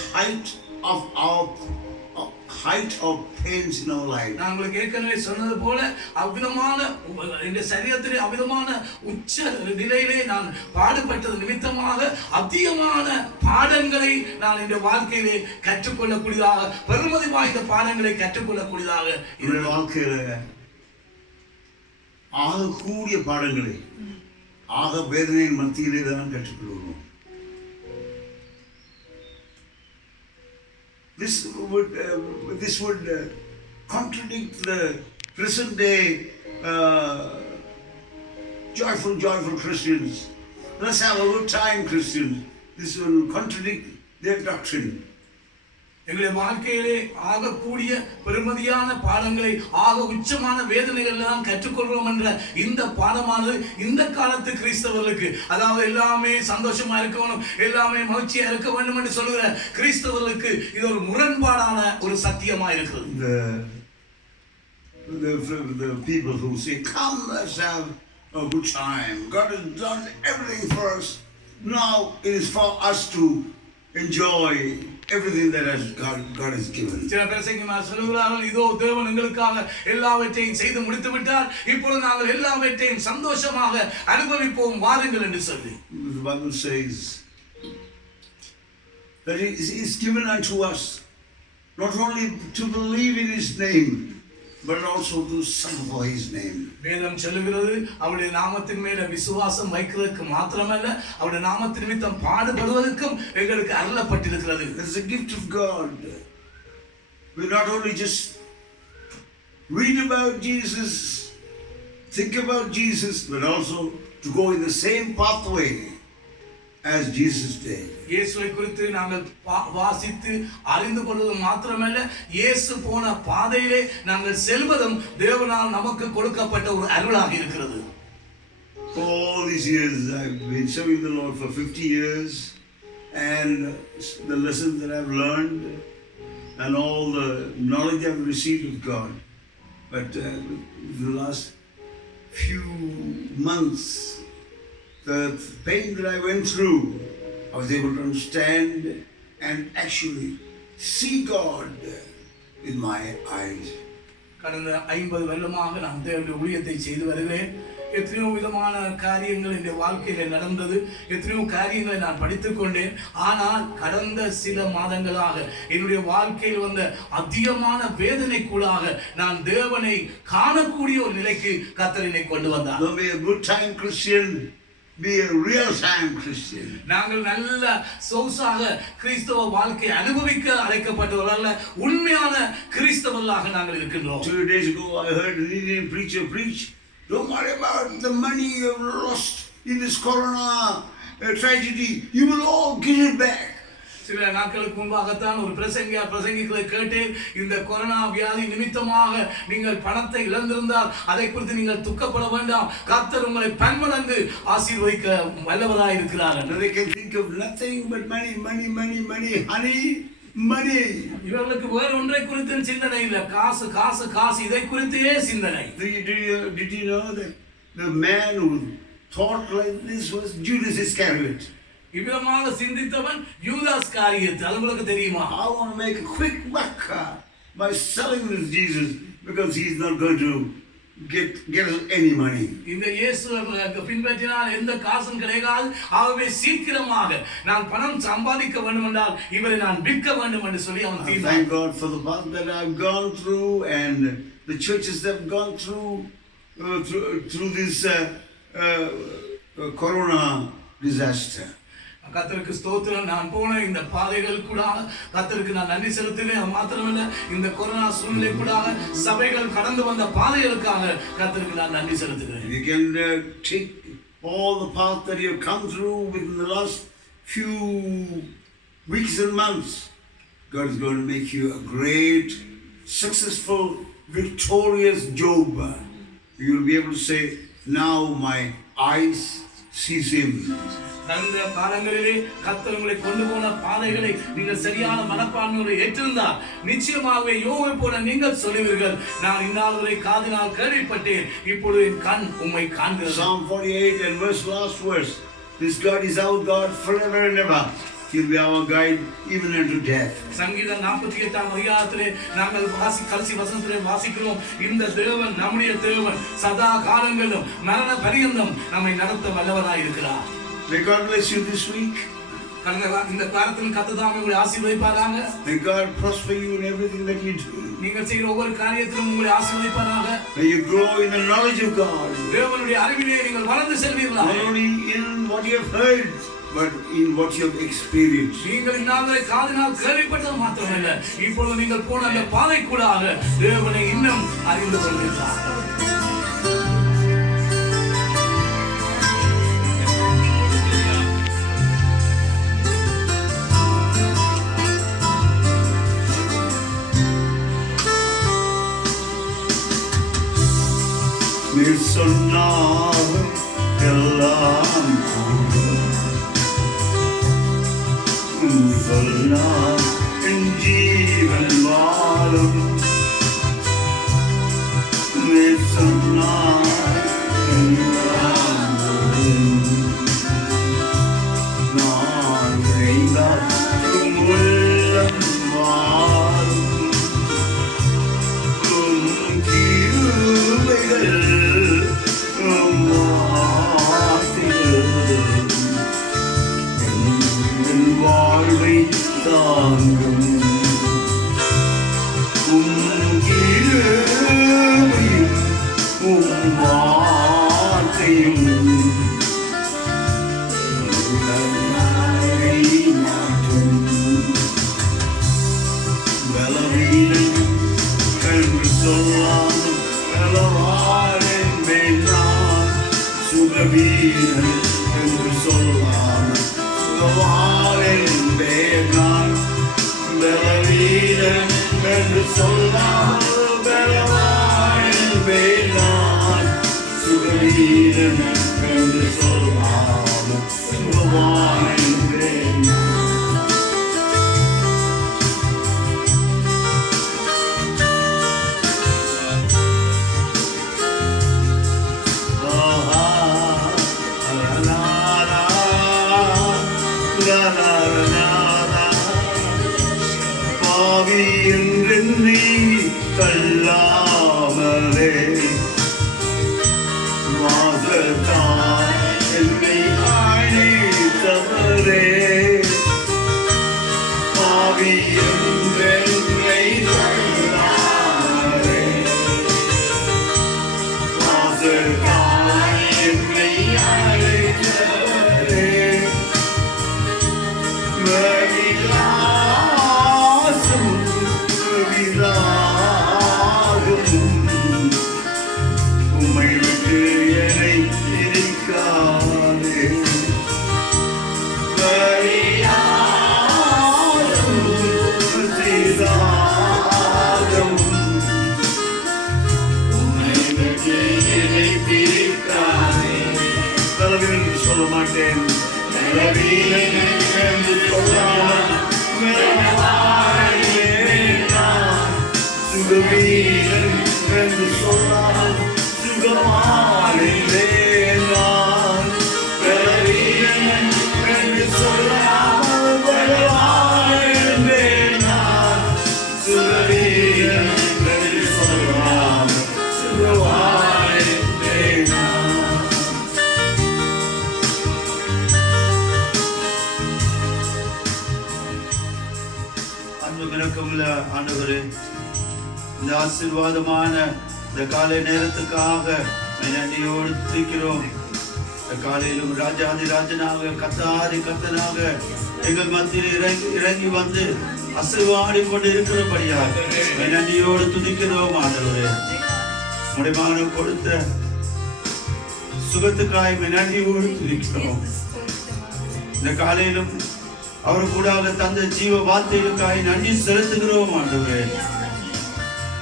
height of pains in our life. நான் உங்களுக்கு ஏற்கனவே சொன்னது போல அவ்விதமான இந்த சரீரத்திலே அவ்விதமான உச்ச நிலையிலே நான் பாடுபட்டது நிமித்தமாக அதிகமான பாடங்களை நான் இந்த வாழ்க்கையிலே கற்றுக்கொள்ளக்கூடியதாக, பெருமதி வாய்ந்த பாடங்களை கற்றுக்கொள்ளக்கூடியதாக இந்த வாழ்க்கையில ஆக கூடிய பாடங்களை ஆக வேதனையின் மத்தியிலே தான் கற்றுக்கொள்கிறோம். This would contradict the present day joyful Christians. Let's have a good time, Christians. This will contradict their doctrine. எங்களுடைய வாழ்க்கையிலே ஆக கூடிய பெருமதியான பாடங்களை ஆக உச்சமான வேதனைகள் எல்லாம் கற்றுக்கொள்கிறோம் என்ற இந்த பாடமானது இந்த காலத்து கிறிஸ்தவர்களுக்கு, அதாவது எல்லாமே சந்தோஷமா இருக்கணும், எல்லாமே மகிழ்ச்சியா இருக்க வேண்டும் என்று சொல்லுகிற கிறிஸ்தவர்களுக்கு இது ஒரு முரண்பாடான ஒரு சத்தியமா இருக்கிறது. The people who say, "Come, let's have a good time. God has done everything for us. Now it is for us to enjoy everything that God has given." சில பிரசங்கிமார் சொல்லுகிறார்கள், இதோ தேவன் எங்களுக்காக எல்லாவற்றையும் செய்து முடித்து விட்டார், இப்பொழுது நாங்கள் எல்லாவற்றையும் சந்தோஷமாக அனுபவிப்போம் வாருங்கள் என்று சொல்லி. The Bible says that it is given unto us not only to believe in His name, but also to suffer His name. வேதம் சொல்லுகிறது அவருடைய நாமத்தின் மேல விசுவாசம் வைக்கிறதுக்கு மாத்திரமல்ல அவருடைய நாமத்தின் நிமித்தம் பாடுபடுவதற்கும் எங்களுக்கு அருளப்பட்டிருக்கிறது. It's a gift of God. We not only just read about Jesus, think about Jesus, but also to go in the same pathway as Jesus did. இயேசுவை குறித்து நாங்கள் வாசித்து அறிந்து கொள்வது மாத்திரமல்ல இயேசு போன பாதையிலே நாங்கள் செல்வதும் தேவனால் நமக்கு கொடுக்கப்பட்ட ஒரு அருளாக இருக்கிறது. All these years I've been serving the Lord for 50 years, and the lessons that I've learned and all the knowledge I've received of God, but the last few months, the pain that I went through, I was able to understand and actually see God with my eyes. கடந்த 50 வருடமாக நான் தேவனுடைய ஊழியத்தை செய்து வருகிறேன். எத்தனையோ விதமான காரியங்கள் என் வாழ்க்கையில நடந்தது, எத்தனையோ காரியங்களை நான் படித்துக் கொண்டேன். ஆனால் கடந்த சில மாதங்களாக என்னுடைய வாழ்க்கையில் வந்த அதிகமான வேதனைக்குள்ளாக நான் தேவனை காணக்கூடிய ஒரு நிலைக்கு கர்த்தர் என்னை கொண்டு வந்தார். Don't be a good time Christian, be a real time Christian. நாங்கள் நல்ல சொகுசாக கிறிஸ்தவ வாழ்க்கை அனுபவிக்க அழைக்கப்பட்டவர்கள் உண்மையான கிறிஸ்தவர்களாக நாங்கள் இருக்கின்றோம். 2 days ago I heard an Indian preacher preach, don't worry about the money you've lost in this corona tragedy, you will all get it back. சில நாட்களுக்கு முன்பாகத்தான் ஒரு பிரசங்கிகளை கேட்டேன். இந்த கொரோனா வியாதி நிமித்தமாக நீங்கள் பணத்தை இழந்திருந்தால் அதை குறித்து நீங்கள் துக்கப்பட வேண்டாம், கர்த்தர் உங்களை பன்மடங்கு ஆசீர்வதிக்க வல்லவராய் இருக்கிறார். They can think of nothing but money, money, money, money, honey, money. இவர்களுக்கு வேற ஒன்றை குறித்து சிந்தனை இல்லை, காசு காசு காசு, இதை குறித்தே சிந்தனை. Did you know that the man who thought like this was Judas Iscariot? இவ்விதமாக சிந்தித்தவன் யூதாஸ் காரியத்து. அது உங்களுக்கு தெரியுமா? I want to make a quick buck by selling this Jesus because he's not going to get us any money. இந்த இயேசுவை பின்பற்றினால் எந்த காசும் கிடைக்காது, ஆகவே சீக்கிரமாக நான் பணம் சம்பாதிக்க வேண்டும் என்றால் இவரை நான் விற்க வேண்டும் என்று சொல்லி அவன் தீர்மானித்தான். Thank God for the path that I've gone through and the churches that have gone through this corona disaster. கர்த்தருக்கு ஸ்தோத்திரம். நான் போன இந்த பாதைகள் கூட கர்த்தருக்கு நான் நன்றி செலுத்துகிறேன். மாத்திரமல்ல இந்த கொரோனா சூழ்நிலை கூட சபைகள் கடந்து வந்த பாதைகளுக்காக கர்த்தருக்கு நான் நன்றி செலுத்துகிறேன். You can take all the path that you have come through within the last few weeks and months. God is going to make you a great, successful, victorious Job. You will be able to say, now my eyes see him. கடந்த காலங்களிலே கர்த்தர் உங்களை கொண்டு போன பாதைகளை நீங்கள் சரியான மனப்பான்மையோடு ஏற்றிருந்தால் நிச்சயமாகவே யோபை போல நீங்கள் சொல்லுவீர்கள், நான் இந்நாள்வரை காதினால் கேள்விப்பட்டேன், இப்பொழுது என் கண் உம்மை காண்கிறது. Psalm 48 and last verse. This God is our God forever and ever. He'll be our guide even unto death. சங்கீதம் 48ஆம் அதிகாரத்திலே நாங்கள் கடைசி வசனத்திலே வாசிக்கிறோம், இந்த தேவன் நம்முடைய தேவன் சதா காலங்களிலும் மரண பரியந்தம் நம்மை நடத்த வல்லவராய் இருக்கிறார். May God bless you this week. இந்த காலத்தில் கர்த்தர் தாமே உங்களை ஆசீர்வதிப்பாராக. May God prosper you in everything that you do. நீங்கள் செய்கிற ஒவ்வொரு காரியத்திலும் உங்களை ஆசீர்வதிப்பாராக. May you grow in the knowledge of God. தேவனுடைய அறிவிலே நீங்கள் வளர்ந்து செல்வீர்களாக. Not only in what you have heard, but in what you have experienced. நீங்கள் இந்நாள்வரை காதினால் கேள்விப்பட்டது மாத்திரமல்ல, இப்பொழுது நீங்கள் போன அந்த பாதைக்குள்ளாக தேவனை இன்னும் அறிந்து கொள்வீர்களாக. நீ சொன்னாலும் எல்லாம் சொல்லாம் என் ஜீவன் வாழும். நீ சொன்னால் எல்லாம் நான் விளைந்தால் உள்ளம் வாழும். வாழ்வை தாங்கும் சொல்லாமல் பலவானின் மேல் நான் சுகவீரன் என்று சொல்லாமல் சுகவானின் மேல் நான் பலவீரன் என்று சொல்லாமல் பலவானின் மேல் நான் சுகவீரன் என்று சொல்லாமல் சுகவானின் மேல் நான் பாவி என்றென்னி தள்ளாமலே மாதத்தான் என்னை அழைத்தவரே பாவி என்றென்னை தள்ளாமலே மாதத்தான் என்னை அழைத்தவரே உம்மை விட்டு என்னை பிரிக்காதே உம்மை விட்டு என்னை பிரிக்காதே பலவீனன் சொல்ல மாட்டேன் பலவீனன் என்று சொல்லாமல் சுகவீரன் என்று சொல்லாமல் சுகமானே நான் பலவீனன் என்று சொல்லாமல் பலவானே நான் சுகவீரன் என்று சொல்லாமல் சுகமானே நான் அன்பு இறக்கமுள்ள ஆண்டவரே, இந்த ஆசீர்வாதமான இந்த காலை நேரத்துக்காக நன்றியோடு துதிக்கிறோம். இந்த காலையிலும் ராஜாதி ராஜனாக கத்தாதி கத்தனாக எங்கள் மத்தியில் இறங்கி வந்து அசைவாடி கொண்டு இருக்கிறபடியாக நன்றியோடு துதிக்கிறோம். ஆண்டவரே, முடிமான கொடுத்த சுகத்துக்காய் நன்றியோடு துதிக்கிறோம். இந்த காலையிலும் அவர் கூட தந்த ஜீவ வார்த்தைகளுக்காய் நன்றி செலுத்துகிறோம். ஆண்டவரே,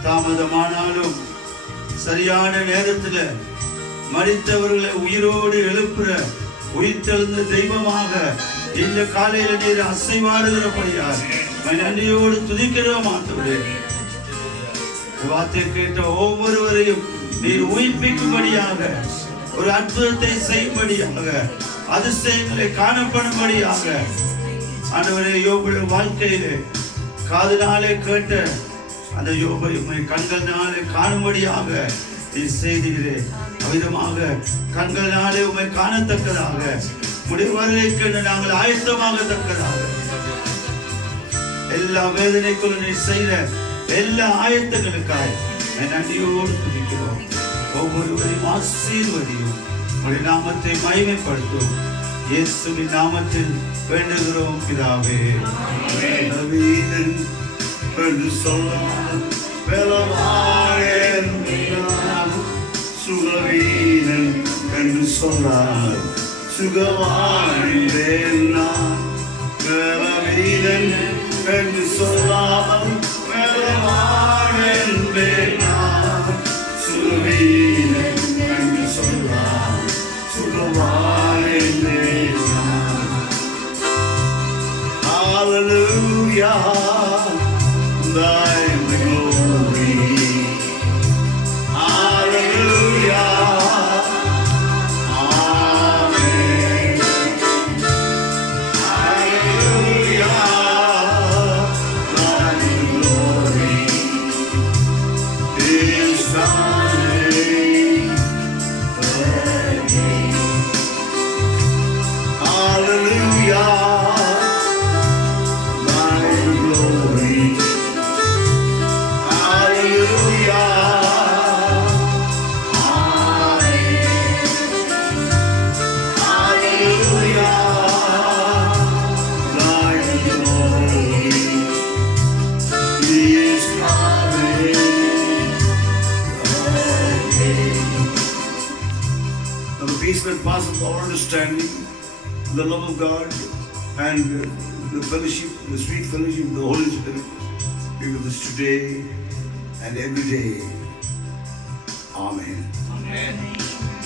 தாமதமானாலும் சரியான நேரத்துல மரித்தவர்களை உயிரோடு எழுப்புற உயிர்த்தெழுந்த தெய்வமாக இந்த காலையில நீர் அசைவாடுகிறபடியாக நன்றியோடு துதிக்கிறோம். ஆண்டவரே, வார்த்தை கேட்ட ஒவ்வொருவரையும் நீர் உயிர்ப்பிக்கும்படியாக ஒரு அற்புதத்தை செய்யும்படியாக அதிசயங்களை காணப்படும்படியாக ஆண்டவரே, யோபுடைய வாழ்க்கையிலே காதுனாலே கேட்ட அந்த யோபை கண்களினாலே காணும்படியாக நீ செய்தீரே. அவ்விதமாக கண்களினாலே உம்மை காணத்தக்கதாக முடிவரைக்கு நாங்கள் ஆயத்தமாகத்தக்கதாக எல்லா வேதனைக்குள்ள நீ செய்த எல்லா ஆயத்தங்களுக்காய் நன்றியோடு துதிக்கிறோம். ஒவ்வொருவரையும் ஆசீர்வதியும் உடைய நாமத்தை மகிமைப்படுத்தும். இயேசுவின் நாமத்தில் வேண்டுகிறோம் பிதாவே. என்று சொல்லாமல் பலவானேன் சுகவீனன் என்று சொல்லாமல் சுகவானேன் நான் பலவீனன் என்று சொல்லாமல் பலவானேன் நான் சுகவீனன் என்று சொல்லாமல் சுகவானேன் நான். Hallelujah, thine the glory. Hallelujah, amen. Hallelujah, thine the glory. Is thine again. Hallelujah, thine glory. peace that passes all understanding, the love of God, and the fellowship, the sweet fellowship of the Holy Spirit be with us today and every day. Amen. Amen.